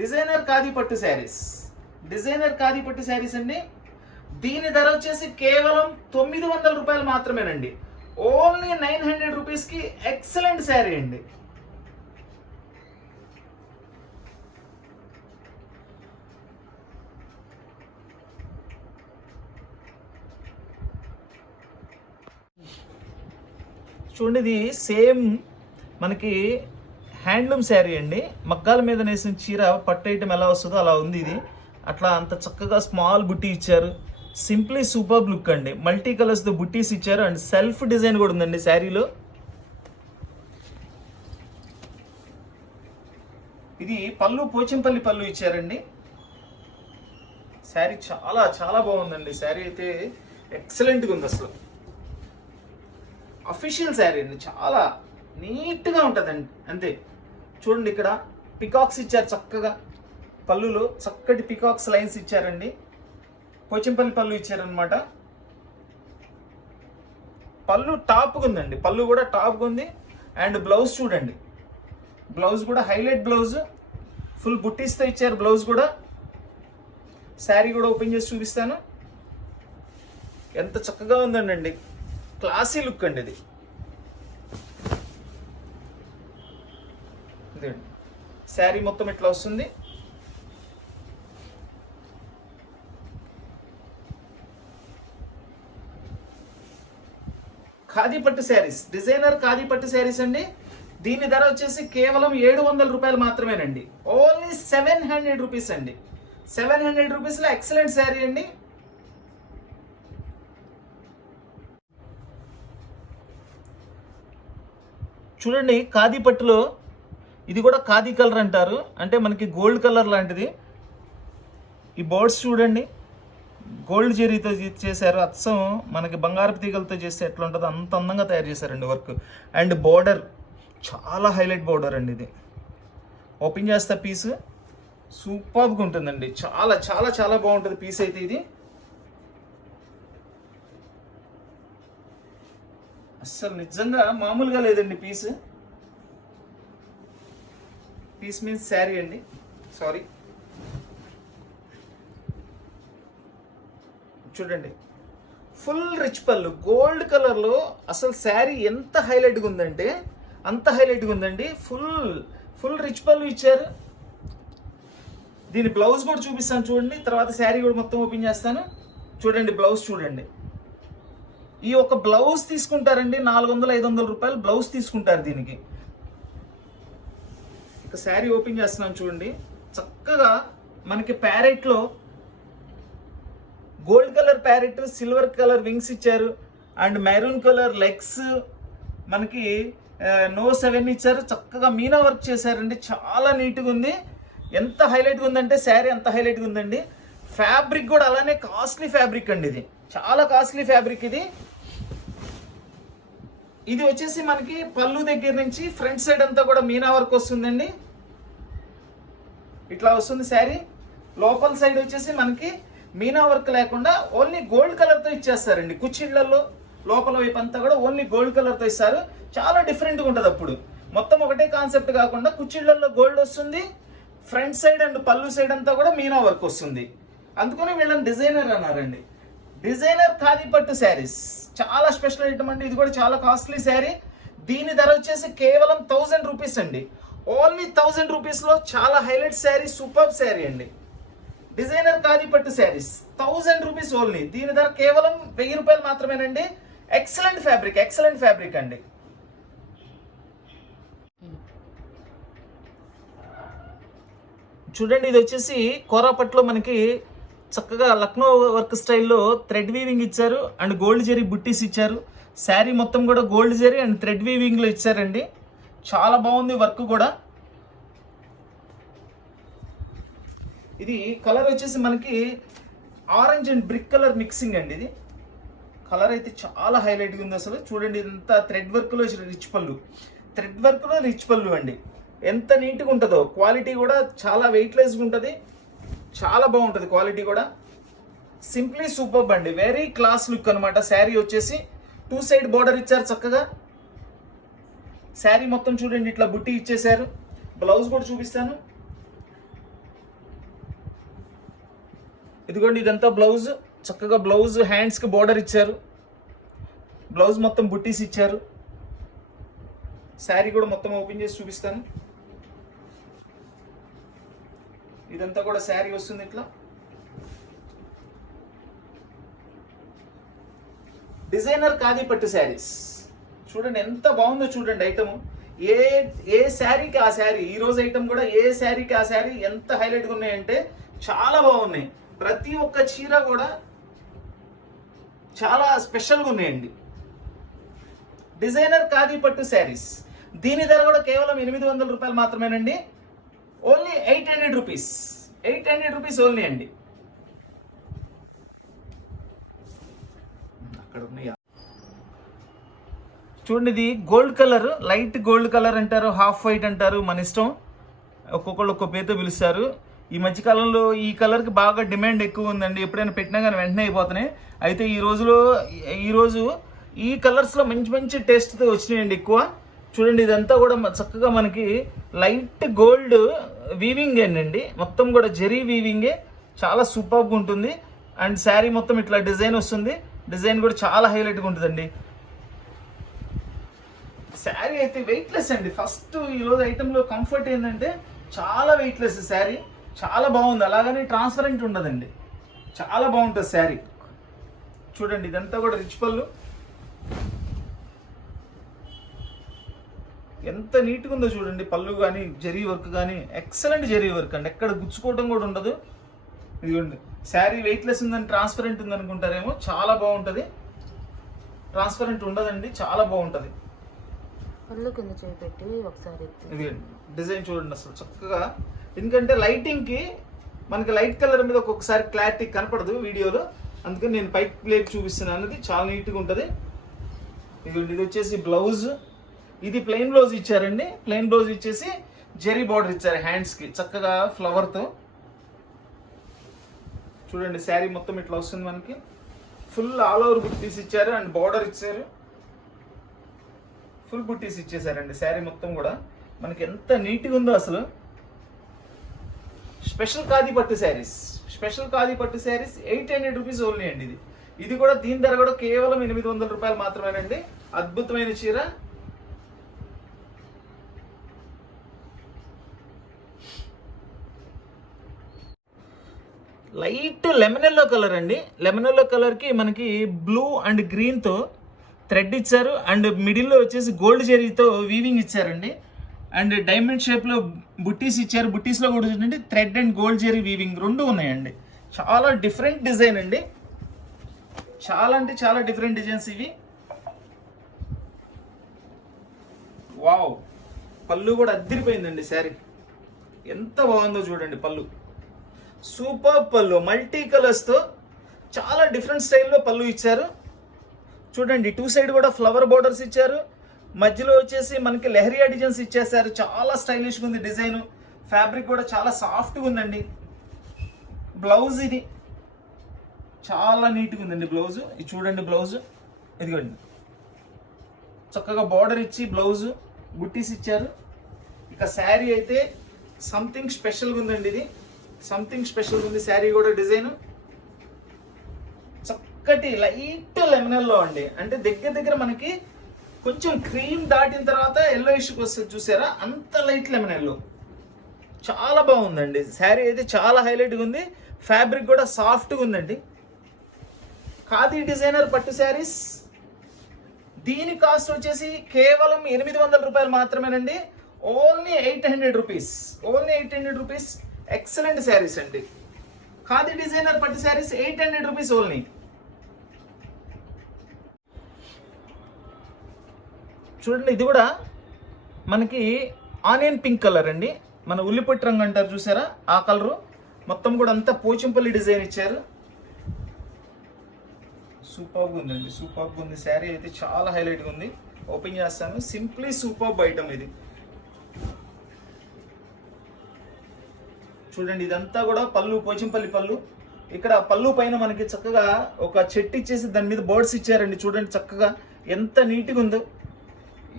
డిజైనర్ ఖాదీ పట్టు శారీస్, డిజైనర్ ఖాదీ పట్టు శారీస్ అండి. దీని ధర వచ్చేసి కేవలం 900 రూపాయలు మాత్రమేనండి. ఓన్లీ 900 రూపీస్కి ఎక్సలెంట్ శారీ అండి. చూడండి ఇది సేమ్ మనకి హ్యాండ్లూమ్ శారీ అండి. మగ్గాల మీద నేసిన చీర పట్టు ఐటమ్ ఎలా వస్తుందో అలా ఉంది ఇది. అట్లా అంత చక్కగా స్మాల్ బుట్టి ఇచ్చారు. సింప్లీ సూపర్ లుక్ అండి. మల్టీ కలర్స్తో బుట్టీస్ ఇచ్చారు అండ్ సెల్ఫ్ డిజైన్ కూడా ఉందండి శారీలో. ఇది పళ్ళు పోచంపల్లి పళ్ళు ఇచ్చారండి. శారీ చాలా చాలా బాగుందండి. శారీ అయితే ఎక్సలెంట్గా ఉంది. అసలు అఫీషియల్ శారీ అండి, చాలా నీట్గా ఉంటుందండి. అంతే చూడండి, ఇక్కడ పికాక్స్ ఇచ్చారు చక్కగా. పళ్ళులో చక్కటి పికాక్స్ లైన్స్ ఇచ్చారండి. పోచంపల్లి పళ్ళు ఇచ్చారనమాట. పళ్ళు టాప్గా ఉందండి, పళ్ళు కూడా టాప్గా ఉంది. అండ్ బ్లౌజ్ చూడండి, బ్లౌజ్ కూడా హైలైట్ బ్లౌజ్, ఫుల్ బుట్టీస్తో ఇచ్చారు బ్లౌజ్ కూడా. శారీ కూడా ఓపెన్ చేసి చూపిస్తాను. ఎంత చక్కగా ఉందండి, క్లాసీ లుక్ అండి ఇది. ఇదండి శారీ మొత్తం ఇట్లా వస్తుంది. ఖాదీ పట్టు శారీస్, డిజైనర్ ఖాదీ పట్టు శారీస్ అండి. దీని ధర వచ్చేసి కేవలం 700 రూపాయలు మాత్రమేనండి. ఓన్లీ 700 రూపీస్ అండి. 700 రూపీస్లో ఎక్సలెంట్ శారీ అండి. చూడండి, ఖాదీ పట్టులో ఇది కూడా ఖాదీ కలర్ అంటారు, అంటే మనకి గోల్డ్ కలర్ లాంటిది. ఈ బోర్డ్స్ చూడండి, గోల్డ్ జెరీతో చేశారు. అచ్చం మనకి బంగారపు తీగలతో చేస్తే ఎట్లా ఉంటుందో అంత అందంగా తయారు చేశారండి వర్క్. అండ్ బోర్డర్ చాలా హైలైట్ బోర్డర్ అండి ఇది. ఓపెన్ చేస్తా పీస్ సూపర్గా ఉంటుందండి. చాలా చాలా చాలా బాగుంటుంది పీస్ అయితే ఇది. అస్సలు నిజంగా మామూలుగా లేదండి పీస్. పీస్ మీన్స్ శారీ అండి, సారీ. చూడండి, ఫుల్ రిచ్ పళ్ళు గోల్డ్ కలర్లో. అసలు శారీ ఎంత హైలైట్గా ఉందంటే అంత హైలైట్గా ఉందండి. ఫుల్ రిచ్ పళ్ళు ఇచ్చారు. దీని బ్లౌజ్ కూడా చూపిస్తాను చూడండి, తర్వాత శారీ కూడా మొత్తం ఓపెన్ చేస్తాను. చూడండి బ్లౌజ్ చూడండి. ఈ ఒక బ్లౌజ్ తీసుకుంటారండి 400-500 రూపాయలు బ్లౌజ్ తీసుకుంటారు దీనికి. ఇక శారీ ఓపెన్ చేస్తున్నాను చూడండి. చక్కగా మనకి ప్యారెట్లో gold colour parrot, silver colour wings ఇచ్చారు. అండ్ మెరూన్ కలర్ లెగ్స్, మనకి నో 7 ఇచ్చారు. చక్కగా మీనా వర్క్ చేశారండి, చాలా నీట్గా ఉంది. ఎంత హైలైట్గా ఉందంటే శారీ అంత హైలైట్గా ఉందండి. ఫ్యాబ్రిక్ కూడా అలానే కాస్ట్లీ ఫ్యాబ్రిక్ అండి, ఇది చాలా కాస్ట్లీ ఫ్యాబ్రిక్ ఇది. ఇది వచ్చేసి మనకి పళ్ళు దగ్గర నుంచి ఫ్రంట్ సైడ్ అంతా కూడా మీనా వర్క్ వస్తుందండి. ఇట్లా వస్తుంది శారీ. లోపల సైడ్ వచ్చేసి మనకి మీనా వర్క్ లేకుండా ఓన్లీ గోల్డ్ కలర్తో ఇచ్చేస్తారండి. కుచ్చిళ్లలో లోపల వైపు అంతా కూడా ఓన్లీ గోల్డ్ కలర్తో ఇస్తారు. చాలా డిఫరెంట్గా ఉంటుంది. అప్పుడు మొత్తం ఒకటే కాన్సెప్ట్ కాకుండా కుచ్చిళ్లలో గోల్డ్ వస్తుంది, ఫ్రంట్ సైడ్ అండ్ పళ్ళు సైడ్ అంతా కూడా మీనా వర్క్ వస్తుంది. అందుకని వీళ్ళని డిజైనర్ అన్నారండి. డిజైనర్ ఖాదీ పట్టు శారీస్ చాలా స్పెషల్ ఐటమ్ అండి. ఇది కూడా చాలా కాస్ట్లీ శారీ. దీని ధర వచ్చేసి కేవలం 1000 రూపీస్ అండి. ఓన్లీ 1000 రూపీస్లో చాలా హైలైట్ శారీ, సూపర్ శారీ అండి. డిజైనర్ ఖాదీ పట్టు శారీస్ 1000 రూపీస్ ఓన్లీ. దీని ధర కేవలం 1000 రూపాయలు మాత్రమేనండి. ఎక్సలెంట్ ఫ్యాబ్రిక్ అండి. చూడండి, ఇది వచ్చేసి కోరాపట్లో మనకి చక్కగా లక్నో వర్క్ స్టైల్లో థ్రెడ్ వీవింగ్ ఇచ్చారు అండ్ గోల్డ్ జెరీ బుట్టీస్ ఇచ్చారు. శారీ మొత్తం కూడా గోల్డ్ జెరీ అండ్ థ్రెడ్ వీవింగ్లో ఇచ్చారండి. చాలా బాగుంది వర్క్ కూడా. ఇది కలర్ వచ్చేసి మనకి orange and brick colour mixing అండి. ఇది కలర్ అయితే చాలా హైలైట్గా ఉంది అసలు. చూడండి, ఇదంతా థ్రెడ్ వర్క్లో రిచ్ పళ్ళు అండి. ఎంత నీట్గా ఉంటుందో. క్వాలిటీ కూడా చాలా వెయిట్లెస్గా ఉంటుంది, చాలా బాగుంటుంది క్వాలిటీ కూడా. సింప్లీ సూపర్బ్ అండి, వెరీ క్లాస్ లుక్ అనమాట. శారీ వచ్చేసి 2 సైడ్ బార్డర్ ఇచ్చారు చక్కగా. శారీ మొత్తం చూడండి ఇట్లా బుట్టి ఇచ్చేసారు. బ్లౌజ్ కూడా చూపిస్తాను. ఇదిగోండి, ఇదంతా బ్లౌజ్. చక్కగా బ్లౌజ్ హ్యాండ్స్కి బార్డర్ ఇచ్చారు. బ్లౌజ్ మొత్తం బుట్టీస్ ఇచ్చారు. శారీ కూడా మొత్తం ఓపెన్ చేసి చూపిస్తాను. ఇదంతా కూడా శారీ వస్తుంది ఇట్లా. డిజైనర్ ఖాదీ పట్టు శారీస్ చూడండి ఎంత బాగుందో. చూడండి ఐటమ్, ఏ శారీకి ఆ శారీ. ఈరోజు ఐటమ్ కూడా ఏ శారీకి ఆ శారీ ఎంత హైలైట్గా ఉన్నాయంటే చాలా బాగున్నాయి. ప్రతి ఒక్క చీర కూడా చాలా స్పెషల్గా ఉన్నాయండి. డిజైనర్ ఖాదీ పట్టు శారీస్. దీని ధర కూడా కేవలం 800 రూపాయలు మాత్రమేనండి. Only 800 rupees. 800 రూపీస్ ఓన్లీ అండి. అక్కడ ఉన్నాయా చూడండి, ఇది gold colour, light gold colour అంటారు, హాఫ్ వైట్ అంటారు, మన ఇష్టం. ఒక్కొక్కళ్ళు ఒక్కొక్క పేరుతో పిలుస్తారు. ఈ మధ్యకాలంలో ఈ కలర్కి బాగా డిమాండ్ ఎక్కువ ఉందండి. ఎప్పుడైనా పెట్టినా కానీ వెంటనే అయిపోతున్నాయి. అయితే ఈరోజు ఈ కలర్స్లో మంచి మంచి టేస్ట్తో వచ్చినాయండి ఎక్కువ. చూడండి, ఇదంతా కూడా చక్కగా మనకి లైట్ గోల్డ్ వీవింగ్ అండి. మొత్తం కూడా జెరీ వీవింగే, చాలా సూపర్గా ఉంటుంది. అండ్ శారీ మొత్తం ఇట్లా డిజైన్ వస్తుంది. డిజైన్ కూడా చాలా హైలైట్గా ఉంటుందండి. శారీ అయితే వెయిట్లెస్ అండి. ఫస్ట్ ఈరోజు ఐటెంలో కంఫర్ట్ ఏంటంటే చాలా వెయిట్లెస్ శారీ, చాలా బాగుంది. అలాగని ట్రాన్స్పరెంట్ ఉండదండి, చాలా బాగుంటుంది శారీ. చూడండి, ఇదంతా కూడా రిచ్ పళ్ళు, ఎంత నీట్గా ఉందో చూడండి. పళ్ళు కానీ జరీ వర్క్ కానీ ఎక్సలెంట్ జరీ వర్క్ అండి, ఎక్కడ గుచ్చుకోవడం కూడా ఉండదు. ఇదిగోండి, శారీ వెయిట్లెస్ ఉందని ట్రాన్స్పరెంట్ ఉందనుకుంటారేమో, చాలా బాగుంటుంది. ట్రాన్స్పరెంట్ ఉండదండి, చాలా బాగుంటుంది. పళ్ళు కింద చేపెట్టి ఒకసారి ఇది డిజైన్ చూడండి అసలు చక్కగా. ఎందుకంటే లైటింగ్కి మనకి లైట్ కలర్ మీద ఒక్కొక్కసారి క్లారిటీ కనపడదు వీడియోలో, అందుకని నేను పైకి ప్లేట్ చూపిస్తున్నాను. అది చాలా నీట్గా ఉంటుంది. ఇది వచ్చేసి బ్లౌజ్. ఇది ప్లెయిన్ బ్లౌజ్ ఇచ్చారండి. ప్లెయిన్ బ్లౌజ్ ఇచ్చేసి జెరీ బార్డర్ ఇచ్చారు హ్యాండ్స్కి చక్కగా ఫ్లవర్తో. చూడండి, శారీ మొత్తం ఇట్లా వస్తుంది మనకి. ఫుల్ ఆల్ ఓవర్ బుట్టీస్ ఇచ్చారు అండ్ బార్డర్ ఇచ్చారు. ఫుల్ బుట్టీస్ ఇచ్చేసారండి శారీ మొత్తం కూడా. మనకి ఎంత నీట్గా ఉందో అసలు. స్పెషల్ ఖాదీ పట్టు శారీస్, 800 రూపీస్ ఓన్లీ అండి. ఇది కూడా దీని ధర కూడా కేవలం 800 రూపాయలు మాత్రమేనండి. అద్భుతమైన చీర. లైట్ లెమన్ ఎల్లో కలర్ అండి. లెమన్ ఎల్లో కలర్కి మనకి బ్లూ అండ్ గ్రీన్తో థ్రెడ్ ఇచ్చారు. అండ్ మిడిల్లో వచ్చేసి గోల్డ్ జెరీతో వీవింగ్ ఇచ్చారండి. అండ్ డైమండ్ షేప్లో బుట్టీస్ ఇచ్చారు. బుట్టీస్లో కూడా చూడండి thread and gold zari weaving రెండు ఉన్నాయండి. చాలా డిఫరెంట్ డిజైన్ అండి. చాలా అంటే చాలా డిఫరెంట్ డిజైన్స్ ఇవి. వావ్, పళ్ళు కూడా అద్దరిపోయిందండి శారీ. ఎంత బాగుందో చూడండి పళ్ళు. సూపర్ పళ్ళు, మల్టీ కలర్స్తో చాలా డిఫరెంట్ స్టైల్లో పళ్ళు ఇచ్చారు. చూడండి, టూ సైడ్ కూడా ఫ్లవర్ బోర్డర్స్ ఇచ్చారు. మధ్యలో వచ్చేసి మనకి లెహరియా డిజైన్స్ ఇచ్చేసారు. చాలా స్టైలిష్గా ఉంది డిజైన్. ఫ్యాబ్రిక్ కూడా చాలా సాఫ్ట్గా ఉందండి. బ్లౌజ్ ఇది చాలా నీట్గా ఉందండి బ్లౌజ్. ఇది చూడండి బ్లౌజ్, ఇదిగోండి చక్కగా బార్డర్ ఇచ్చి బ్లౌజ్ బుట్టీస్ ఇచ్చారు. ఇక శారీ అయితే సంథింగ్ స్పెషల్గా ఉందండి. ఇది సంథింగ్ స్పెషల్గా ఉంది శారీ కూడా. డిజైన్ చక్కటి లైట్ లెమనల్లో అండి. అంటే దగ్గర మనకి కొంచెం క్రీమ్ దాటిన తర్వాత ఎల్లో ఇష్యూకి వస్తుంది చూసారా, అంత లైట్ లెమన్ ఎల్లో. చాలా బాగుందండి శారీ అయితే, చాలా హైలైట్గా ఉంది. ఫ్యాబ్రిక్ కూడా సాఫ్ట్గా ఉందండి. ఖాదీ డిజైనర్ పట్టు శారీస్. దీని కాస్ట్ వచ్చేసి కేవలం 800 రూపాయలు మాత్రమేనండి. Only 800 rupees. Only 800 rupees. Excellent saris అండి. ఖాదీ డిజైనర్ పట్టు శారీస్ 800 రూపీస్ ఓన్లీ. చూడండి, ఇది కూడా మనకి ఆనియన్ పింక్ కలర్ అండి. మన ఉల్లిపొట్టు రంగు అంటారు చూసారా, ఆ కలరు. మొత్తం కూడా అంతా పోచంపల్లి డిజైన్ ఇచ్చారు. సూపర్గా ఉందండి, సూపర్గా ఉంది శారీ అయితే, చాలా హైలైట్గా ఉంది. ఓపెన్ చేస్తాను. సింప్లీ సూపర్బ్ ఐటమ్ ఇది. చూడండి, ఇదంతా కూడా పళ్ళు, పోచంపల్లి పళ్ళు. ఇక్కడ పళ్ళు పైన మనకి చక్కగా ఒక చెట్టు ఇచ్చేసి దాని మీద బర్డ్స్ ఇచ్చారండి. చూడండి చక్కగా ఎంత నీట్గా ఉందో.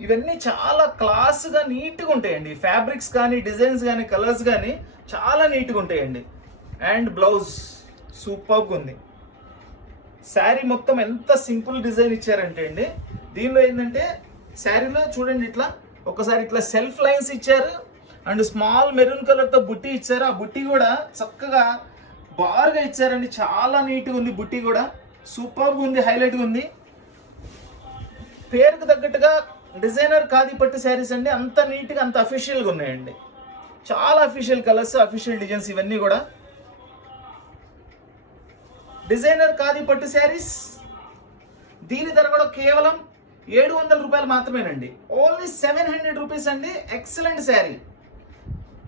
ఇవన్నీ చాలా క్లాస్గా నీట్గా ఉంటాయండి. ఫ్యాబ్రిక్స్ కానీ, డిజైన్స్ కానీ, కలర్స్ కానీ చాలా నీట్గా ఉంటాయండి. అండ్ బ్లౌజ్ సూపర్గా ఉంది. శారీ మొత్తం ఎంత సింపుల్ డిజైన్ ఇచ్చారంటే అండి, దీనిలో ఏంటంటే శారీలో చూడండి ఇట్లా ఒకసారి ఇట్లా సెల్ఫ్ లైన్స్ ఇచ్చారు. అండ్ స్మాల్ మెరూన్ కలర్తో బుట్టి ఇచ్చారు. ఆ బుట్టి కూడా చక్కగా బార్గా ఇచ్చారండి. చాలా నీట్గా ఉంది బుట్టి కూడా. సూపర్గా ఉంది, హైలైట్గా ఉంది. పేరుకు తగ్గట్టుగా డిజైనర్ ఖాదీ పట్టు శారీస్ అండి. అంత నీట్గా, అంత అఫీషియల్గా ఉన్నాయండి. చాలా అఫీషియల్ కలర్స్, అఫీషియల్ డిజైన్స్ ఇవన్నీ కూడా. డిజైనర్ ఖాదీ పట్టు శారీస్. దీని ధర కూడా కేవలం 700 రూపాయలు మాత్రమేనండి. ఓన్లీ 700 రూపీస్ అండి. ఎక్సలెంట్ శారీ.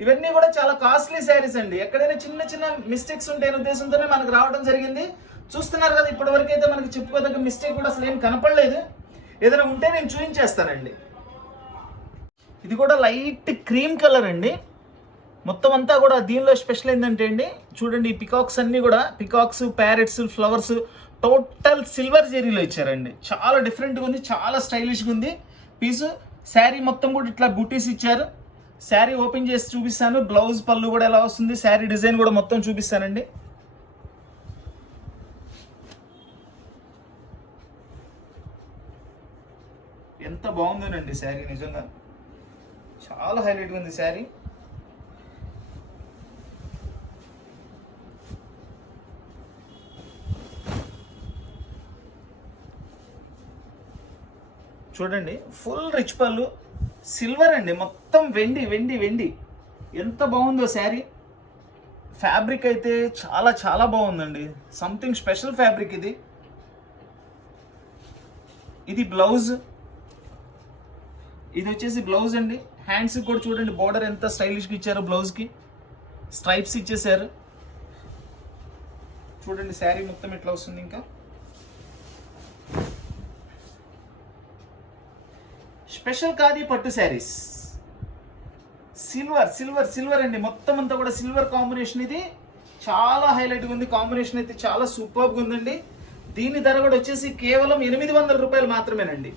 ఇవన్నీ కూడా చాలా కాస్ట్లీ శారీస్ అండి. ఎక్కడైనా చిన్న చిన్న మిస్టేక్స్ ఉంటాయనే ఉద్దేశంతోనే మనకు రావడం జరిగింది. చూస్తున్నారు కదా, ఇప్పటి వరకు అయితే మనకి చెప్పుకోదగ్గ మిస్టేక్ కూడా అసలు ఏం కనపడలేదు. ఏదైనా ఉంటే నేను చూపించేస్తానండి. ఇది కూడా లైట్ క్రీమ్ కలర్ అండి. మొత్తం అంతా కూడా దీనిలో స్పెషల్ ఏంటంటే అండి, చూడండి ఈ పికాక్స్ అన్నీ కూడా peacocks, parrots, flowers total silver జెరీలో ఇచ్చారండి. చాలా డిఫరెంట్గా ఉంది, చాలా స్టైలిష్గా ఉంది పీసు. శారీ మొత్తం కూడా ఇట్లా బుటీస్ ఇచ్చారు. శారీ ఓపెన్ చేసి చూపిస్తాను. బ్లౌజ్ పళ్ళు కూడా ఎలా వస్తుంది, శారీ డిజైన్ కూడా మొత్తం చూపిస్తానండి. ఎంత బాగుందోనండి శారీ, నిజంగా చాలా హైలైట్గా ఉంది శారీ. చూడండి ఫుల్ రిచ్ పళ్ళు, సిల్వర్ అండి, మొత్తం వెండి వెండి వెండి. ఎంత బాగుందో శారీ. ఫ్యాబ్రిక్ అయితే చాలా చాలా బాగుందండి. సంథింగ్ స్పెషల్ ఫ్యాబ్రిక్ ఇది. ఇది బ్లౌజ్. ఇది వచ్చేసి బ్లౌజ్ అండి. హ్యాండ్స్కి కూడా చూడండి బోర్డర్ ఎంత స్టైలిష్గా ఇచ్చారో. బ్లౌజ్కి స్ట్రైప్స్ ఇచ్చేసారు. చూడండి శారీ మొత్తం ఎట్లా వస్తుంది. ఇంకా స్పెషల్ ఖాదీ పట్టు శారీస్. సిల్వర్ సిల్వర్ సిల్వర్ అండి, మొత్తం అంతా కూడా సిల్వర్ కాంబినేషన్. ఇది చాలా హైలైట్గా ఉంది. కాంబినేషన్ అయితే చాలా సూపర్గా ఉందండి. దీని ధర కూడా వచ్చేసి కేవలం 800 రూపాయలు మాత్రమేనండి.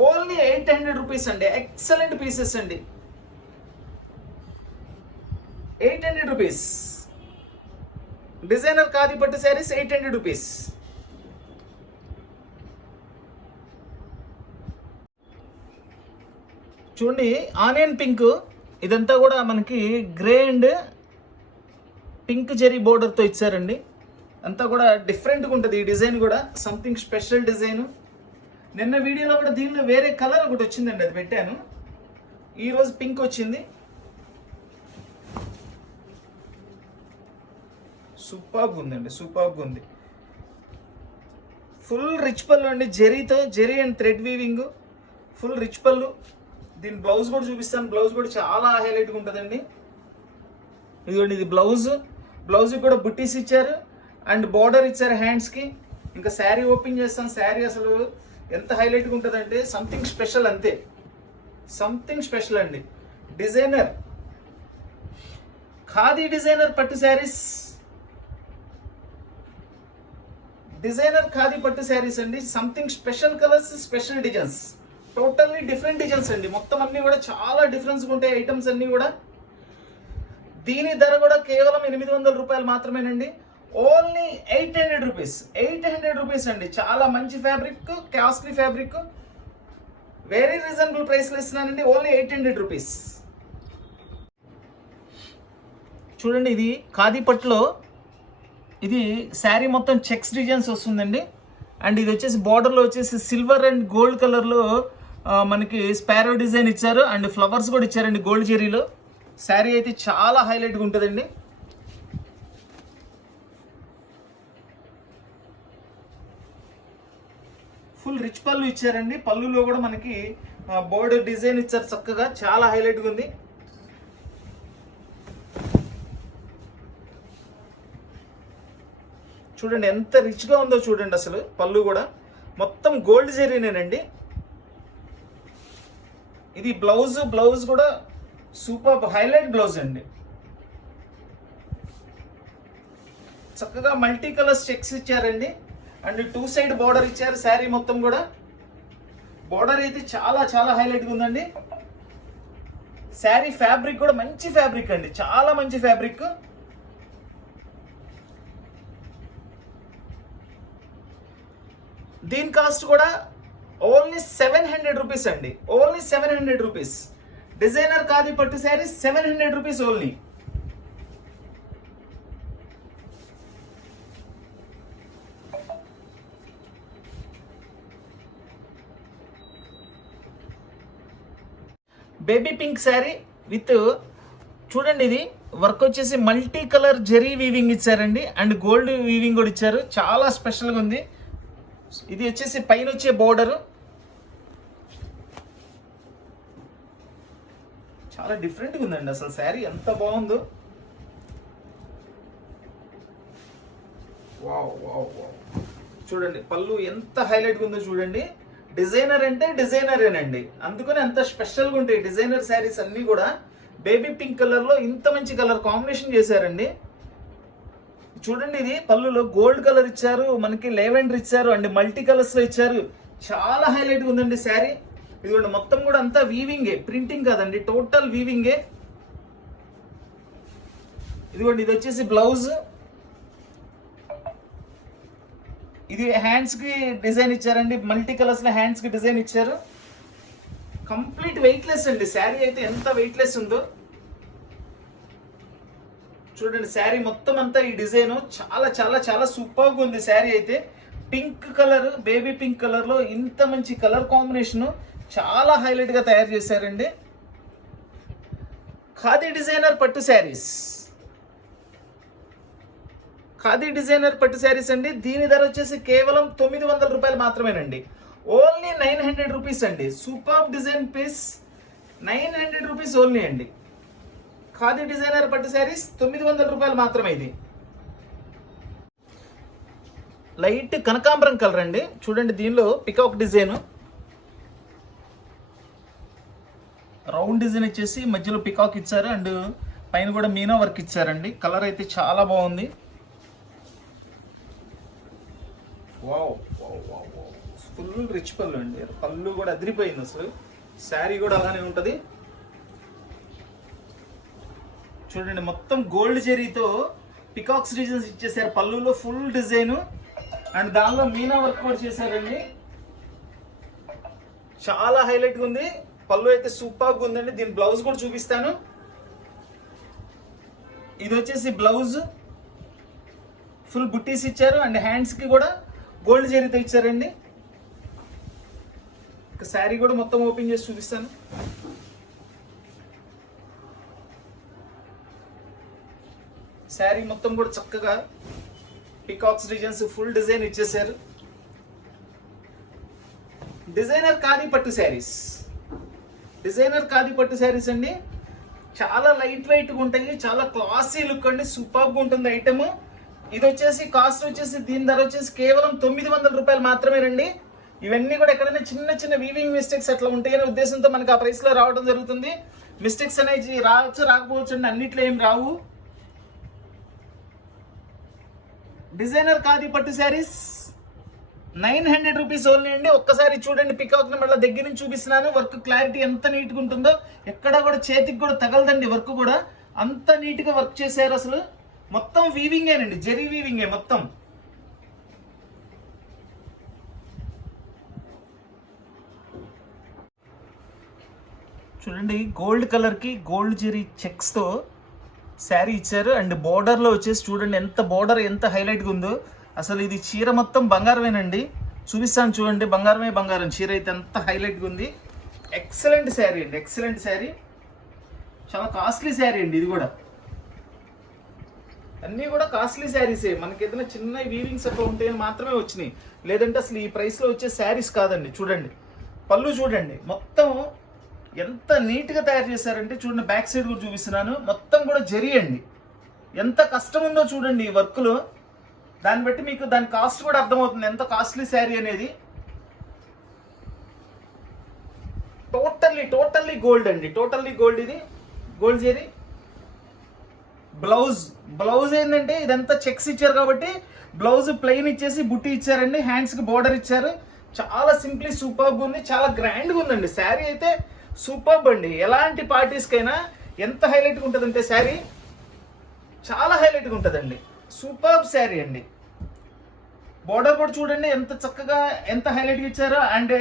ఓన్లీ 800 రూపీస్ అండి. ఎక్సలెంట్ పీసెస్ అండి. 800 రూపీస్. డిజైనర్ ఖాదీ పట్టు శారీస్ 800 రూపీస్. చూడండి ఆనియన్ పింక్. ఇదంతా కూడా మనకి గ్రే అండ్ పింక్ జెరీ బోర్డర్తో ఇచ్చారండి. అంతా కూడా డిఫరెంట్గా ఉంటుంది ఈ డిజైన్ కూడా. Something special design. నిన్న వీడియోలో కూడా దీనిలో వేరే కలర్ ఒకటి వచ్చిందండి, అది పెట్టాను. ఈరోజు పింక్ వచ్చింది. సూపర్గా ఉందండి, సూపర్గా ఉంది. ఫుల్ రిచ్ పళ్ళు అండి, జెరీతో, zari and thread weaving. Full rich pallu. దీని బ్లౌజ్ కూడా చూపిస్తాను. బ్లౌజ్ కూడా చాలా హైలైట్గా ఉంటుందండి. ఇదిగోండి ఇది బ్లౌజ్. బ్లౌజ్కి కూడా బుట్టీస్ ఇచ్చారు అండ్ బార్డర్ ఇచ్చారు హ్యాండ్స్కి. ఇంకా శారీ ఓపెన్ చేస్తాను. శారీ అసలు ఎంత హైలైట్గా ఉంటుందంటే సంథింగ్ స్పెషల్, అంతే. సంథింగ్ స్పెషల్ అండి. డిజైనర్ ఖాదీ డిజైనర్ పట్టు శారీస్. డిజైనర్ ఖాదీ పట్టు శారీస్ అండి. Something special colours, special designs. Totally different designs అండి. మొత్తం అన్ని కూడా చాలా డిఫరెన్స్గా ఉంటాయి ఐటమ్స్ అన్ని కూడా. దీని ధర కూడా కేవలం 800 రూపాయలు మాత్రమేనండి. Only 800 rupees. 800 రూపీస్ అండి. చాలా మంచి fabric, costly fabric. Very reasonable ప్రైస్లో ఇస్తున్నానండి. Only 800 rupees. చూడండి ఇది ఖాదీ పట్టులో ఇది శారీ మొత్తం చెక్స్ డిజైన్స్ వస్తుందండి. అండ్ ఇది వచ్చేసి బార్డర్లో వచ్చేసి సిల్వర్ అండ్ గోల్డ్ కలర్లో మనకి స్పారో డిజైన్ ఇచ్చారు అండ్ ఫ్లవర్స్ కూడా ఇచ్చారండి గోల్డ్ జెరీలో. శారీ అయితే చాలా హైలైట్గా ఉంటుందండి. ఫుల్ రిచ్ పళ్ళు ఇచ్చారండి. పళ్ళులో కూడా మనకి బోర్డర్ డిజైన్ ఇచ్చారు చక్కగా. చాలా హైలైట్గా ఉంది. చూడండి ఎంత రిచ్గా ఉందో చూడండి. అసలు పళ్ళు కూడా మొత్తం గోల్డ్ జెరీనేనండి. ఇది బ్లౌజ్. బ్లౌజ్ కూడా సూపర్ హైలైట్ బ్లౌజ్ అండి. చక్కగా మల్టీ కలర్స్ చెక్స్ ఇచ్చారండి అండ్ 2 సైడ్ బార్డర్ ఇచ్చారు. శారీ మొత్తం కూడా బార్డర్ అయితే చాలా చాలా హైలైట్గా ఉందండి. శారీ ఫ్యాబ్రిక్ కూడా మంచి ఫ్యాబ్రిక్ అండి, చాలా మంచి ఫ్యాబ్రిక్. దీని కాస్ట్ కూడా ఓన్లీ 700 రూపీస్ అండి. Only 700 rupees. డిజైనర్ ఖాదీ పట్టు sari 700 rupees only. Baby pink sari with చూడండి ఇది వర్క్ వచ్చేసి మల్టీ కలర్ జెరీ వీవింగ్ ఇచ్చారండి అండ్ గోల్డ్ వీవింగ్ కూడా ఇచ్చారు. చాలా స్పెషల్గా ఉంది. ఇది వచ్చేసి పైన వచ్చే బోర్డరు చాలా డిఫరెంట్గా ఉందండి. అసలు శారీ ఎంత బాగుందో. Wow wow wow. చూడండి పళ్ళు ఎంత హైలైట్గా ఉందో చూడండి. డిజైనర్ అంటే డిజైనరేనండి, అందుకని అంత స్పెషల్గా ఉంటాయి డిజైనర్ శారీస్ అన్నీ కూడా. బేబీ పింక్ కలర్లో ఇంత మంచి కలర్ కాంబినేషన్ చేశారండి. చూడండి ఇది పళ్ళులో గోల్డ్ కలర్ ఇచ్చారు, మనకి లెవెండర్ ఇచ్చారు అండ్ మల్టీ కలర్స్లో ఇచ్చారు. చాలా హైలైట్గా ఉందండి శారీ. ఇదిగోండి మొత్తం కూడా అంతా వీవింగే, ప్రింటింగ్ కాదండి, టోటల్ వీవింగే. ఇదిగోండి ఇది వచ్చేసి బ్లౌజ్. ఇది హ్యాండ్స్ కి డిజైన్ ఇచ్చారండి, మల్టీ కలర్స్ లో హ్యాండ్స్ కి డిజైన్ ఇచ్చారు. కంప్లీట్ వెయిట్లెస్ అండి శారీ అయితే. ఎంత వెయిట్లెస్ ఉందో చూడండి. శారీ మొత్తం అంతా ఈ డిజైన్ చాలా చాలా చాలా సూపర్ గా ఉంది శారీ అయితే. Pink colour, baby pink colour లో ఇంత మంచి కలర్ కాంబినేషన్ చాలా హైలైట్ గా తయారు చేశారండి. ఖాదీ డిజైనర్ పట్టు శారీస్, ఖాదీ డిజైనర్ పట్టు శారీస్ అండి. దీని ధర వచ్చేసి కేవలం 900 రూపాయలు మాత్రమేనండి. ఓన్లీ 900 రూపీస్ అండి. Super design piece 900 rupees only అండి. ఖాదీ డిజైనర్ పట్టు శారీస్ 900 రూపాయలు మాత్రమే. ఇది లైట్ కనకాంబరం కలర్ అండి. చూడండి దీనిలో పికాక్ డిజైన్, రౌండ్ డిజైన్ వచ్చేసి మధ్యలో పికాక్ ఇచ్చారు అండ్ పైన కూడా మీనా వర్క్ ఇచ్చారండి. కలర్ అయితే చాలా బాగుంది. Wow wow wow wow. Full rich pallu అండి. పళ్ళు కూడా అదిరిపోయింది అసలు. శారీ కూడా అలానే ఉంటుంది. చూడండి మొత్తం గోల్డ్ జెరీతో పికాక్స్ డిజైన్స్ ఇచ్చేసారు. పళ్ళులో ఫుల్ డిజైన్ అండ్ దానిలో మీనా వర్క్ కూడా చేశారండి. చాలా హైలైట్గా ఉంది. పళ్ళు అయితే సూపర్గా ఉందండి. దీని బ్లౌజ్ కూడా చూపిస్తాను. ఇది వచ్చేసి బ్లౌజ్, ఫుల్ బుట్టీస్ ఇచ్చారు అండ్ హ్యాండ్స్ కి కూడా గోల్డ్ జరీతో ఇచ్చారండి. శారీ కూడా మొత్తం ఓపెన్ చేసి చూపిస్తాను. శారీ మొత్తం కూడా చక్కగా పికాక్స్ డిజైన్స్ ఫుల్ డిజైన్ ఇచ్చేసారు. డిజైనర్ ఖాదీ పట్టు శారీస్, డిజైనర్ ఖాదీ పట్టు శారీస్ అండి. చాలా లైట్ వెయిట్ గా ఉంటాయి, చాలా క్లాసీ లుక్ అండి, సూపర్ గా ఉంటుంది ఐటమ్. ఇది వచ్చేసి కాస్ట్ వచ్చేసి దీని ధర వచ్చేసి కేవలం 900 రూపాయలు మాత్రమేనండి. ఇవన్నీ కూడా ఎక్కడైనా చిన్న చిన్న వీవింగ్ మిస్టేక్స్ అట్లా ఉంటాయనే ఉద్దేశంతో మనకి ఆ ప్రైస్ లో రావడం జరుగుతుంది. మిస్టేక్స్ అనేవి రావచ్చు రాకపోవచ్చు అండి, అన్నిట్లో ఏం రావు. డిజైనర్ ఖాదీ పట్టు శారీస్ 900 రూపీస్ ఓన్లీ అండి. ఒక్కసారి చూడండి పికాక్ ని మళ్ళీ దగ్గర నుంచి చూపిస్తున్నాను. వర్క్ క్లారిటీ ఎంత నీట్ గా ఉంటుందో, ఎక్కడ కూడా చేతికి కూడా తగలదండి. వర్క్ కూడా అంత నీట్ గా వర్క్ చేశారు. అసలు మొత్తం వీవింగేనండి, జెరీ వీవింగే మొత్తం. చూడండి గోల్డ్ కలర్ కి గోల్డ్ జెరీ చెక్స్ తో శారీ ఇచ్చారు అండ్ బోర్డర్ లో వచ్చేసి చూడండి ఎంత బోర్డర్ ఎంత హైలైట్ గా ఉందో. అసలు ఇది చీర మొత్తం బంగారమేనండి. చూపిస్తాను చూడండి, బంగారమే బంగారం. చీర అయితే ఎంత హైలైట్గా ఉంది. ఎక్సలెంట్ శారీ అండి, ఎక్సలెంట్ శారీ. చాలా కాస్ట్లీ శారీ అండి. ఇది కూడా అన్నీ కూడా కాస్ట్లీ శారీసే. మనకి ఏదైనా చిన్న వీవింగ్స్ అట్లా ఉంటాయని మాత్రమే వచ్చినాయి, లేదంటే అసలు ఈ ప్రైస్లో వచ్చే శారీస్ కాదండి. చూడండి పళ్ళు చూడండి మొత్తం ఎంత నీట్గా తయారు చేశారంటే చూడండి. బ్యాక్ సైడ్ కూడా చూపిస్తున్నాను. మొత్తం కూడా జరీ అండి. ఎంత కష్టం ఉందో చూడండి ఈ వర్క్లో. దాన్ని బట్టి మీకు దాని కాస్ట్ కూడా అర్థమవుతుంది ఎంత కాస్ట్లీ శారీ అనేది. టోటల్లీ గోల్డ్ అండి, టోటల్లీ గోల్డ్. ఇది గోల్డ్ జరీ. బ్లౌజ్ ఏంటంటే ఇదంతా చెక్స్ ఇచ్చారు కాబట్టి బ్లౌజ్ ప్లెయిన్ ఇచ్చేసి బుట్టి ఇచ్చారండి. హ్యాండ్స్ కి బోర్డర్ ఇచ్చారు. చాలా సింప్లీ సూపర్బ్ ఉంది, చాలా గ్రాండ్గా ఉందండి. శారీ అయితే సూపర్బ్ అండి. ఎలాంటి పార్టీస్కైనా ఎంత హైలైట్గా ఉంటుందంటే శారీ చాలా హైలైట్గా ఉంటుందండి. సూపర్బ్ శారీ అండి. బోర్డర్ కూడా చూడండి ఎంత చక్కగా ఎంత హైలైట్గా ఇచ్చారో. అండ్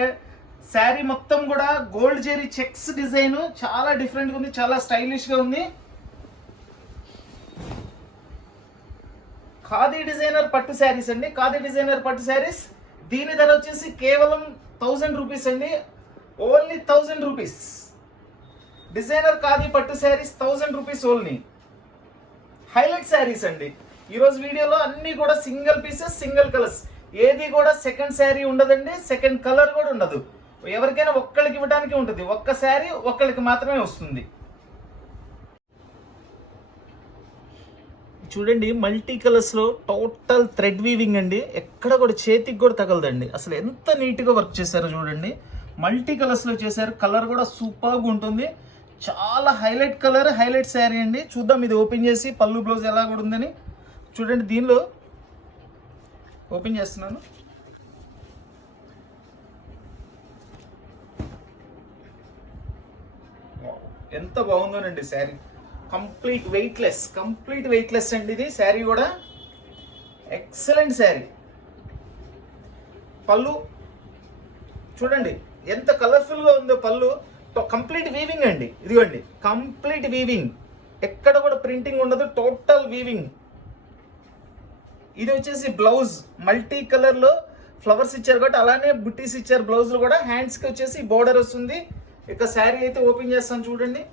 శారీ మొత్తం కూడా గోల్డ్ జెరీ చెక్స్ డిజైన్ చాలా డిఫరెంట్గా ఉంది, చాలా స్టైలిష్గా ఉంది. ఖాదీ డిజైనర్ పట్టు శారీస్ అండి. ఖాదీ డిజైనర్ పట్టు శారీస్ దీని ధర వచ్చేసి కేవలం 1000 రూపీస్ అండి. Only 1000 rupees. డిజైనర్ ఖాదీ పట్టు saris 1000 rupees only. Highlight saris అండి. ఈరోజు వీడియోలో అన్ని కూడా సింగిల్ పీసెస్, సింగిల్ కలర్స్, ఏది కూడా సెకండ్ శారీ ఉండదండి, సెకండ్ కలర్ కూడా ఉండదు. ఎవరికైనా ఒక్కళ్ళకి ఇవ్వడానికి ఉంటుంది, ఒక్క శారీ ఒక్కళ్ళకి మాత్రమే వస్తుంది. చూడండి మల్టీ కలర్స్ లో టోటల్ థ్రెడ్ వీవింగ్ అండి, ఎక్కడ కూడా చేతికి కూడా తగలదండి. అసలు ఎంత నీట్ గా వర్క్ చేశారో చూడండి. మల్టీ కలర్స్ లో చేశారు, కలర్ కూడా సూపర్ గా ఉంటుంది. చాలా హైలైట్ కలర్, హైలైట్ శారీ అండి. చూద్దాం ఇది ఓపెన్ చేసి పళ్ళు బ్లౌజ్ ఎలా కూడా ఉందని. చూడండి దీనిలో ఓపెన్ చేస్తున్నాను. ఎంత బాగుందోనండి శారీ. కంప్లీట్ వెయిట్లెస్ అండి ఇది శారీ కూడా. ఎక్సలెంట్ శారీ. పళ్ళు చూడండి ఎంత కలర్ఫుల్ గా ఉందో పళ్ళు. కంప్లీట్ వీవింగ్ అండి, ఇదిగోండి కంప్లీట్ వీవింగ్, ఎక్కడ కూడా ప్రింటింగ్ ఉండదు, టోటల్ వీవింగ్. ఇది వచ్చేసి బ్లౌజ్ మల్టీ కలర్ లో ఫ్లవర్స్ ఇచ్చారు కాబట్టి అలానే బుట్టీస్ ఇచ్చారు. బ్లౌజ్ లో కూడా హ్యాండ్స్ కి వచ్చేసి బోర్డర్ వస్తుంది. ఇక శారీ అయితే ఓపెన్ చేస్తాను చూడండి.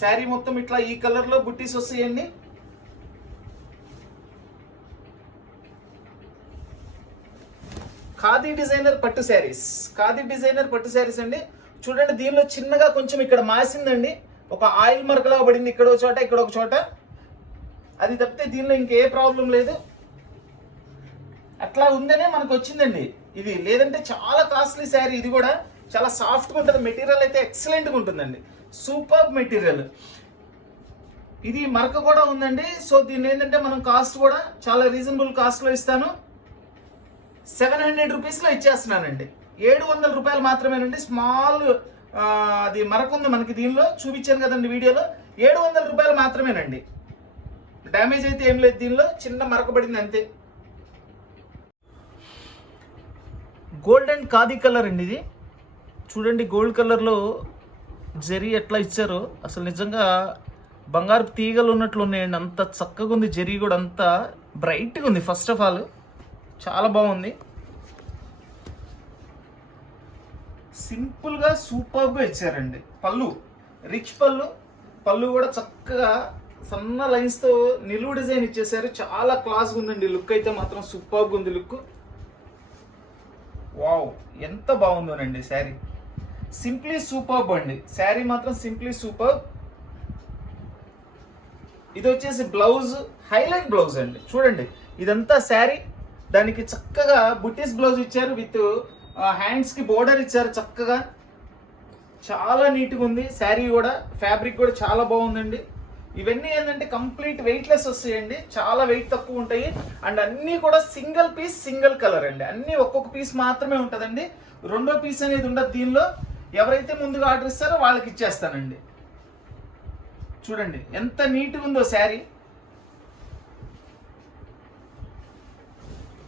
శారీ మొత్తం ఇట్లా ఈ కలర్ లో బుట్టీస్ వస్తాయండి. ఖాదీ డిజైనర్ పట్టు శారీస్ అండి. చూడండి దీనిలో చిన్నగా కొంచెం ఇక్కడ మాసిందండి, ఒక ఆయిల్ మరకలా పడింది ఇక్కడ ఒక చోట, ఇక్కడ ఒక చోట. అది తప్పితే దీనిలో ఇంకే ప్రాబ్లం లేదు. అట్లా ఉందనే మనకు వచ్చిందండి ఇది. లేదంటే చాలా కాస్ట్లీ శారీ. ఇది కూడా చాలా సాఫ్ట్గా ఉంటుంది, మెటీరియల్ అయితే ఎక్సలెంట్గా ఉంటుందండి, సూపర్ మెటీరియల్. ఇది మరక కూడా ఉందండి. సో దీన్ని ఏంటంటే మనం కాస్ట్ కూడా చాలా రీజనబుల్ కాస్ట్లో ఇస్తాను. 700 రూపీస్లో ఇచ్చేస్తున్నానండి. 700 రూపాయలు మాత్రమేనండి. స్మాల్ అది మరక ఉంది మనకి, దీనిలో చూపించాను కదండి వీడియోలో. 700 రూపాయలు మాత్రమేనండి. డ్యామేజ్ అయితే ఏం లేదు, దీనిలో చిన్న మరక పడింది అంతే. గోల్డ్ అండ్ ఖాదీ కలర్ అండి ఇది. చూడండి గోల్డ్ కలర్లో జరీ ఎట్లా ఇచ్చారో, అసలు నిజంగా బంగారు తీగలు ఉన్నట్లు ఉన్నాయండి. అంత చక్కగా ఉంది, జరీ కూడా అంత బ్రైట్గా ఉంది. ఫస్ట్ ఆఫ్ ఆల్ చాలా బాగుంది. సింపుల్గా సూపర్గా ఇచ్చారండి. పళ్ళు రిచ్ పళ్ళు కూడా చక్కగా సన్న లైన్స్తో నిలువు డిజైన్ ఇచ్చేసారు. చాలా క్లాస్గా ఉందండి. లుక్ అయితే మాత్రం సూపర్గా ఉంది లుక్. వావ్ ఎంత బాగుందోనండి శారీ. సింప్లీ సూపర్బ్ అండి శారీ మాత్రం, సింప్లీ సూపర్బ్. ఇది వచ్చేసి బ్లౌజ్, హైలైట్ బ్లౌజ్ అండి. చూడండి ఇదంతా శారీ, దానికి చక్కగా బుట్టీస్ బ్లౌజ్ ఇచ్చారు, విత్ హ్యాండ్స్ కి బోర్డర్ ఇచ్చారు చక్కగా. చాలా నీట్గా ఉంది శారీ కూడా. ఫ్యాబ్రిక్ కూడా చాలా బాగుందండి. ఇవన్నీ ఏంటంటే కంప్లీట్ వెయిట్లెస్ వస్తాయండి, చాలా వెయిట్ తక్కువ ఉంటాయి. అండ్ అన్నీ కూడా సింగిల్ పీస్, సింగిల్ కలర్ అండి. అన్నీ ఒక్కొక్క పీస్ మాత్రమే ఉంటుందండి, రెండో పీస్ అనేది ఉండదు దీనిలో. ఎవరైతే ముందుగా ఆర్డర్ ఇస్తారో వాళ్ళకి ఇచ్చేస్తానండి. చూడండి ఎంత నీట్గా ఉందో శారీ.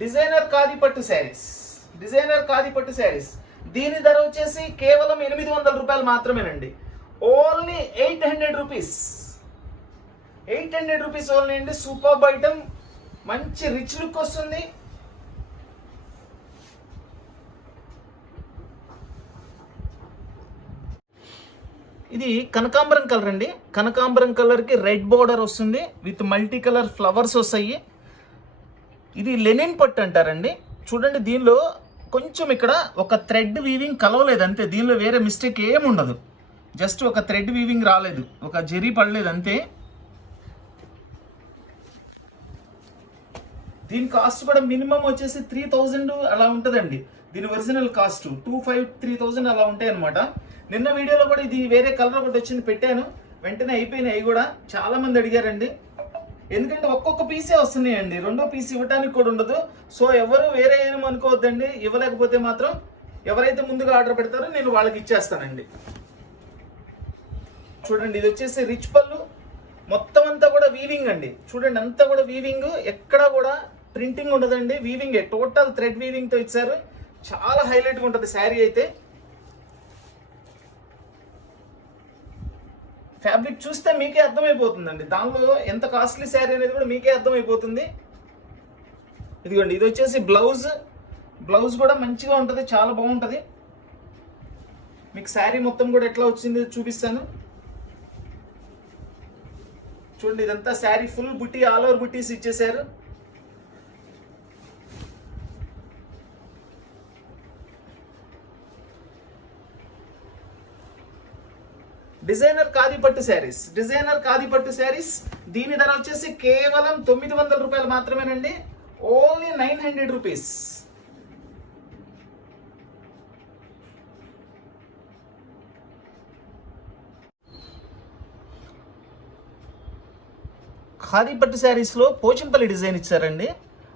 డిజైనర్ ఖాదీ పట్టు శారీస్. దీని ధర వచ్చేసి కేవలం 800 రూపాయలు మాత్రమేనండి. Only 800 rupees. 800 రూపీస్ ఓన్లీ అండి. సూపర్ ఐటమ్, మంచి రిచ్ లుక్ వస్తుంది. ఇది కనకాంబరం కలర్ అండి. కనకాంబరం కలర్కి రెడ్ బోర్డర్ వస్తుంది, విత్ మల్టీ కలర్ ఫ్లవర్స్ వస్తాయి. ఇది లెనిన్ పట్టు అంటారండి. చూడండి దీనిలో కొంచెం ఇక్కడ ఒక థ్రెడ్ వీవింగ్ కలవలేదు అంతే, దీనిలో వేరే మిస్టేక్ ఏమి ఉండదు. జస్ట్ ఒక థ్రెడ్ వీవింగ్ రాలేదు, ఒక జరీ పడలేదు అంతే. దీని కాస్ట్ కూడా మినిమం వచ్చేసి 3000 అలా ఉంటుందండి. దీని ఒరిజినల్ కాస్ట్ 2500-3000 అలా ఉంటాయి అనమాట. నిన్న వీడియోలో కూడా ఇది వేరే కలర్ ఒకటి వచ్చింది, పెట్టాను, వెంటనే అయిపోయినాయి. అవి కూడా చాలా మంది అడిగారండి. ఎందుకంటే ఒక్కొక్క పీసే వస్తున్నాయండి, రెండో పీస్ ఇవ్వడానికి కూడా ఉండదు. సో ఎవరు వేరే ఏమనుకోవద్దండి. ఇవ్వలేకపోతే మాత్రం ఎవరైతే ముందుగా ఆర్డర్ పెడతారో నేను వాళ్ళకి ఇచ్చేస్తానండి. చూడండి ఇది వచ్చేసి రిచ్ పళ్ళు, మొత్తం అంతా కూడా వీవింగ్ అండి. చూడండి అంతా కూడా వీవింగ్, ఎక్కడా కూడా ప్రింటింగ్ ఉండదండి, వీవింగ్, టోటల్ థ్రెడ్ వీవింగ్ తో ఇచ్చారు. చాలా హైలైట్ గా ఉంటుంది శారీ అయితే. ఫ్యాబ్రిక్ చూస్తే మీకే అర్థమైపోతుందండి, దానిలో ఎంత కాస్ట్లీ శారీ అనేది కూడా మీకే అర్థమైపోతుంది. ఇదిగోండి ఇది వచ్చేసి బ్లౌజ్ కూడా మంచిగా ఉంటుంది, చాలా బాగుంటుంది. మీకు శారీ మొత్తం కూడా ఎట్లా వచ్చింది చూపిస్తాను. చూడండి ఇదంతా శారీ ఫుల్ బుట్టి, ఆల్ ఓవర్ బుట్టీస్ ఇచ్చేసారు. డిజైనర్ ఖాదీ పట్టు శారీస్, డిజైనర్ ఖాదీ పట్టు శారీస్. దీని ధర వచ్చేసి కేవలం 900 రూపాయలు మాత్రమేనండి. Only 900 rupees. ఖాదీ పట్టు శారీస్లో పోచంపల్లి డిజైన్ ఇచ్చారండి.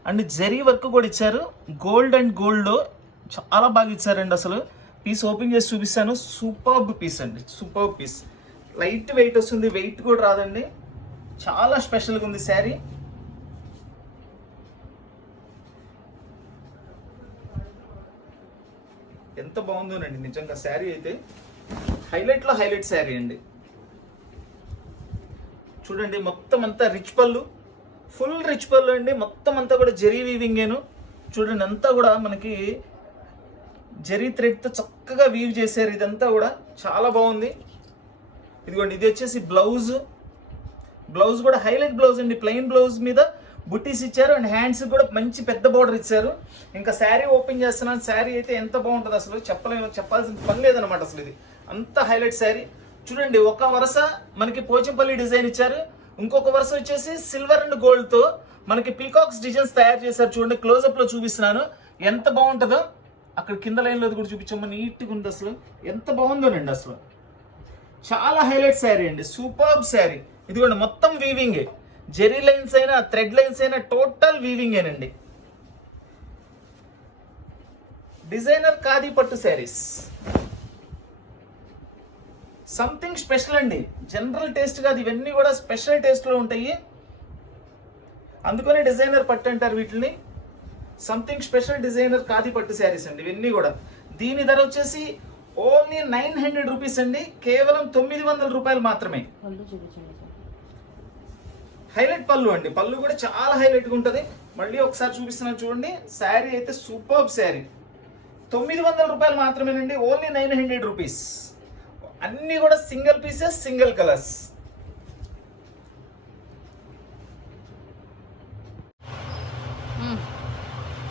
అండ్ జరీ వర్క్ కూడా ఇచ్చారు. గోల్డ్ అండ్ గోల్డ్లో చాలా బాగా ఇచ్చారండి. అసలు పీస్ ఓపెన్ చేసి చూపిస్తాను. సూపర్బ్ పీస్ అండి, సూపర్బ్ పీస్. లైట్ వెయిట్ వస్తుంది, వెయిట్ కూడా రాదండి. చాలా స్పెషల్గా ఉంది శారీ. ఎంత బాగుందోనండి నిజంగా శారీ అయితే. హైలైట్లో హైలైట్ శారీ అండి. చూడండి మొత్తం అంతా రిచ్ పళ్ళు, ఫుల్ రిచ్ పళ్ళు అండి. మొత్తం అంతా కూడా జరీ వీవింగేను. చూడండి అంతా కూడా మనకి జరీ థ్రెడ్తో చక్కగా వీవ్ చేశారు. ఇదంతా కూడా చాలా బాగుంది. ఇదిగోండి ఇది వచ్చేసి బ్లౌజ్. బ్లౌజ్ కూడా హైలైట్ బ్లౌజ్ అండి. ప్లెయిన్ బ్లౌజ్ మీద బుట్టీస్ ఇచ్చారు. అండ్ హ్యాండ్స్ కూడా మంచి పెద్ద బార్డర్ ఇచ్చారు. ఇంకా శారీ ఓపెన్ చేస్తున్నాను. శారీ అయితే ఎంత బాగుంటుంది అసలు చెప్పాల్సిన పని లేదనమాట. అసలు ఇది అంత హైలైట్ శారీ. చూడండి ఒక వరుస మనకి పోచంపల్లి డిజైన్ ఇచ్చారు. ఇంకొక వరుస వచ్చేసి సిల్వర్ అండ్ గోల్డ్తో మనకి పీకాక్స్ డిజైన్స్ తయారు చేశారు. చూడండి క్లోజప్లో చూపిస్తున్నాను ఎంత బాగుంటుందో. అక్కడ కింద లైన్లో కూడా చూపించమ్మా, నీట్గా ఉంది అసలు. ఎంత బాగుందోనండి అసలు. చాలా హైలైట్ శారీ అండి, సూపర్బ్ శారీ. ఇదిగోండి మొత్తం వీవింగే. జెరీ లైన్స్ అయినా థ్రెడ్ లైన్స్ అయినా టోటల్ వీవింగేనండి. డిజైనర్ ఖాదీ పట్టు శారీస్ సంథింగ్ స్పెషల్ అండి. జనరల్ టేస్ట్ కాదు, ఇవన్నీ కూడా స్పెషల్ టేస్ట్లో ఉంటాయి. అందుకనే డిజైనర్ పట్టు అంటారు వీటిని. సంథింగ్ స్పెషల్ డిజైనర్ ఖాదీ పట్టు శారీస్ అండి ఇవన్నీ కూడా. దీని ధర వచ్చేసి ఓన్లీ 900 రూపీస్ అండి. కేవలం 900 రూపాయలు మాత్రమే. హైలైట్ పళ్ళు అండి. పళ్ళు కూడా చాలా హైలైట్గా ఉంటుంది. మళ్ళీ ఒకసారి చూపిస్తున్నాను చూడండి. శారీ అయితే సూపర్బ్ శారీ. 900 రూపాయలు మాత్రమేనండి. Only 900 rupees. అన్నీ కూడా సింగిల్ పీసెస్, సింగిల్ కలర్స్.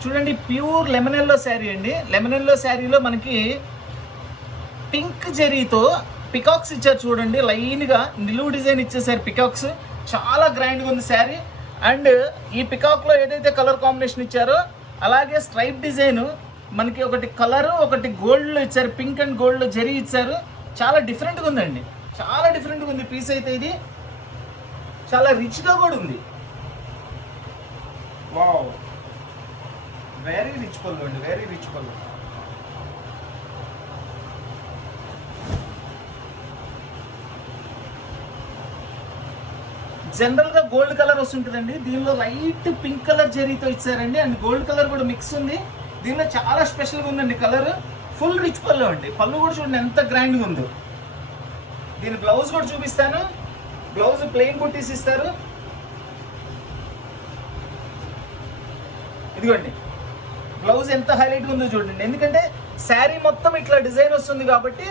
చూడండి ప్యూర్ లెమన్ ఎల్లో శారీ అండి. లెమన్ ఎల్లో శారీలో మనకి పింక్ జెరీతో పికాక్స్ ఇచ్చారు. చూడండి లైన్గా నిలువు డిజైన్ ఇచ్చేసారు పికాక్స్. చాలా గ్రాండ్గా ఉంది శారీ. అండ్ ఈ పికాక్లో ఏదైతే కలర్ కాంబినేషన్ ఇచ్చారో అలాగే స్ట్రైప్ డిజైన్ మనకి ఒకటి కలర్ ఒకటి గోల్డ్లో ఇచ్చారు. పింక్ అండ్ గోల్డ్లో జరీ ఇచ్చారు. చాలా డిఫరెంట్గా ఉందండి, చాలా డిఫరెంట్గా ఉంది పీస్ అయితే. ఇది చాలా రిచ్గా కూడా ఉంది. వావ్, వెరీ రిచ్ పళ్ళు అండి, వెరీ రిచ్ పళ్ళు. జనరల్ గా గోల్డ్ కలర్ వస్తుంటుందండి. దీనిలో లైట్ పింక్ కలర్ జరీతో ఇచ్చారండి. అండ్ గోల్డ్ కలర్ కూడా మిక్స్ ఉంది. దీనిలో చాలా స్పెషల్గా ఉందండి కలర్. ఫుల్ రిచ్ పళ్ళు అండి. పళ్ళు కూడా చూడండి ఎంత గ్రాండ్గా ఉందో. దీని బ్లౌజ్ కూడా చూపిస్తాను. బ్లౌజ్ ప్లెయిన్ బుట్టీస్ ఇస్తారు. ఇదిగోండి బ్లౌజ్ ఎంత హైలైట్గా ఉందో చూడండి. ఎందుకంటే శారీ మొత్తం ఇట్లా డిజైన్ వస్తుంది కాబట్టి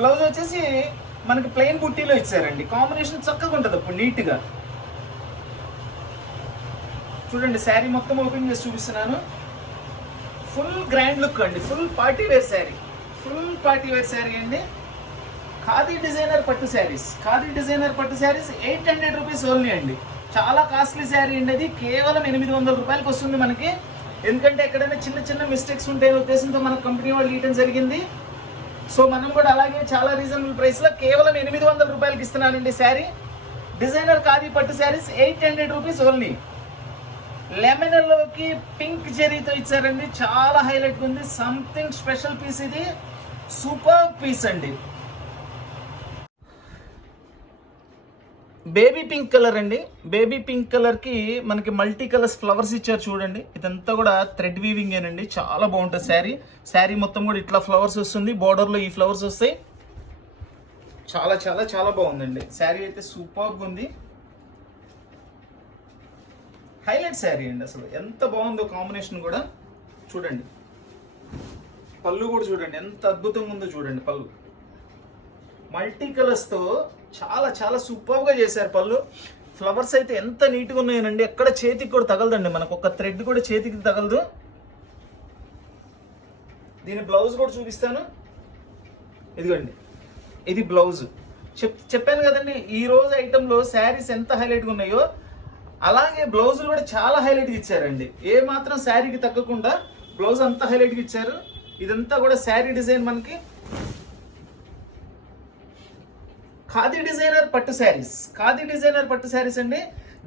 బ్లౌజ్ వచ్చేసి మనకి ప్లెయిన్ బుట్టీలో ఇచ్చారండి. కాంబినేషన్ చక్కగా ఉంటుంది అప్పుడు నీట్గా. చూడండి శారీ మొత్తం ఓపెన్ చేసి చూపిస్తున్నాను. ఫుల్ గ్రాండ్ లుక్ అండి, full party wear sari, full party wear sari అండి. ఖాదీ డిజైనర్ పట్టు శారీస్, ఖాదీ డిజైనర్ పట్టు శారీస్ 800 రూపీస్ ఓన్లీ అండి. చాలా కాస్ట్లీ శారీ అండి. అది కేవలం 800 రూపాయలకి వస్తుంది మనకి. ఎందుకంటే ఎక్కడైనా చిన్న చిన్న మిస్టేక్స్ ఉంటాయనే ఉద్దేశంతో మన కంపెనీ వాళ్ళు ఇవ్వడం జరిగింది. సో మనం కూడా అలాగే చాలా రీజనబుల్ ప్రైస్లో కేవలం 800 రూపాయలకి ఇస్తున్నానండి శారీ. డిజైనర్ ఖాదీ పట్టు శారీస్ 800 రూపీస్ ఓన్లీ. లెమన్ ఎల్లోకి పింక్ జెరీతో ఇచ్చారండి. చాలా హైలైట్గా ఉంది. సంథింగ్ స్పెషల్ పీస్ ఇది. సూపర్ పీస్ అండి. బేబీ పింక్ కలర్ అండి. బేబీ పింక్ కలర్కి మనకి మల్టీ కలర్స్ ఫ్లవర్స్ ఇచ్చారు చూడండి. ఇదంతా కూడా థ్రెడ్ వీవింగ్ ఏనండి. చాలా బాగుంటుంది శారీ. శారీ మొత్తం కూడా ఇట్లా ఫ్లవర్స్ వస్తుంది. బార్డర్లో ఈ ఫ్లవర్స్ వస్తాయి. చాలా చాలా చాలా బాగుందండి శారీ అయితే. సూపర్గా ఉంది. హైలైట్ శారీ అండి. అసలు ఎంత బాగుందో కాంబినేషన్ కూడా చూడండి. పళ్ళు కూడా చూడండి ఎంత అద్భుతంగా ఉందో చూడండి. పళ్ళు మల్టీ కలర్స్తో చాలా చాలా సూపర్గా చేశారు పళ్ళు. ఫ్లవర్స్ అయితే ఎంత నీట్గా ఉన్నాయనండి, ఎక్కడ చేతికి కూడా తగలదండి, మనకు ఒక థ్రెడ్ కూడా చేతికి తగలదు. దీని బ్లౌజ్ కూడా చూపిస్తాను, ఇదిగోండి ఇది బ్లౌజ్. చెప్పాను కదండి ఈ రోజు ఐటెంలో శారీస్ ఎంత హైలైట్గా ఉన్నాయో అలాగే బ్లౌజులు కూడా చాలా హైలైట్గా ఇచ్చారండి. ఏ మాత్రం శారీకి తగ్గకుండా బ్లౌజ్ అంతా హైలైట్గా ఇచ్చారు. ఇదంతా కూడా శారీ డిజైన్ మనకి ఖాదీ డిజైనర్ పట్టు శారీస్. ఖాదీ డిజైనర్ పట్టు శారీస్ అండి.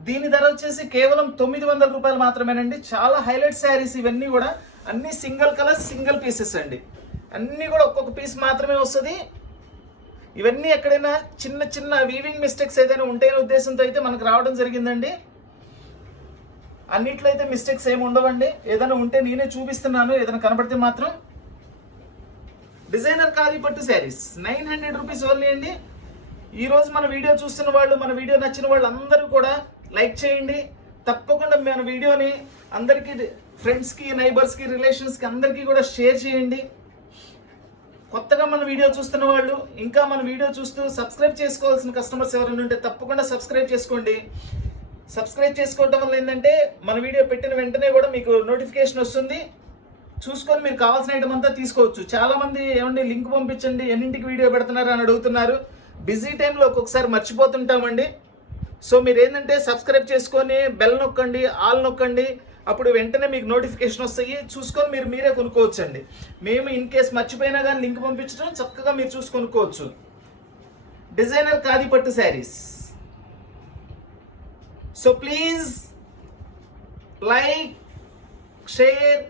దీని ధర వచ్చేసి కేవలం 900 రూపాయలు మాత్రమేనండి. చాలా హైలైట్ శారీస్ ఇవన్నీ కూడా, అన్ని సింగిల్ కలర్ సింగిల్ పీసెస్ అండి. అన్నీ కూడా ఒక్కొక్క పీస్ మాత్రమే వస్తుంది. ఇవన్నీ ఎక్కడైనా చిన్న చిన్న వీవింగ్ మిస్టేక్స్ ఏదైనా ఉంటేనే ఉద్దేశంతో అయితే మనకు రావడం జరిగిందండి. అన్నిట్లో అయితే మిస్టేక్స్ ఏమి ఉండవండి. ఏదైనా ఉంటే నేనే చూపిస్తున్నాను, ఏదైనా కనబడితే మాత్రం. డిజైనర్ ఖాదీ పట్టు శారీస్ 900 రూపీస్ ఓన్లీ అండి. ఈ రోజు మన వీడియో చూస్తున్న వాళ్ళు, మన వీడియో నచ్చిన వాళ్ళు అందరూ కూడా లైక్ చేయండి. తప్పకుండా మన వీడియోని అందరికీ, ఫ్రెండ్స్కి, నైబర్స్కి, రిలేషన్స్కి అందరికీ కూడా షేర్ చేయండి. కొత్తగా మన వీడియో చూస్తున్న వాళ్ళు, ఇంకా మన వీడియో చూస్తూ సబ్స్క్రైబ్ చేసుకోవాల్సిన కస్టమర్స్ ఎవరైనా ఉంటే తప్పకుండా సబ్స్క్రైబ్ చేసుకోండి. సబ్స్క్రైబ్ చేసుకోవడం వల్ల ఏంటంటే మన వీడియో పెట్టిన వెంటనే కూడా మీకు నోటిఫికేషన్ వస్తుంది. చూసుకొని మీరు కావాల్సిన ఐటమ్ అంతా తీసుకోవచ్చు. చాలామంది ఏమండి లింక్ పంపించండి, ఎన్నింటికి వీడియో పెడుతున్నారు అని అడుగుతున్నారు. బిజీ టైంలో ఒక్కొక్కసారి మర్చిపోతుంటామండి. సో మీరు ఏంటంటే సబ్స్క్రైబ్ చేసుకొని బెల్ నొక్కండి, ఆల్ నొక్కండి. అప్పుడు వెంటనే మీకు నోటిఫికేషన్ వస్తాయి. చూసుకొని మీరే కొనుక్కోవచ్చు అండి. మేము ఇన్ కేస్ మర్చిపోయినా కానీ లింక్ పంపించడం చక్కగా మీరు చూసి కొనుక్కోవచ్చు. డిజైనర్ ఖాదీ పట్టు saris. So please like, share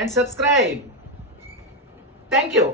and subscribe. Thank you.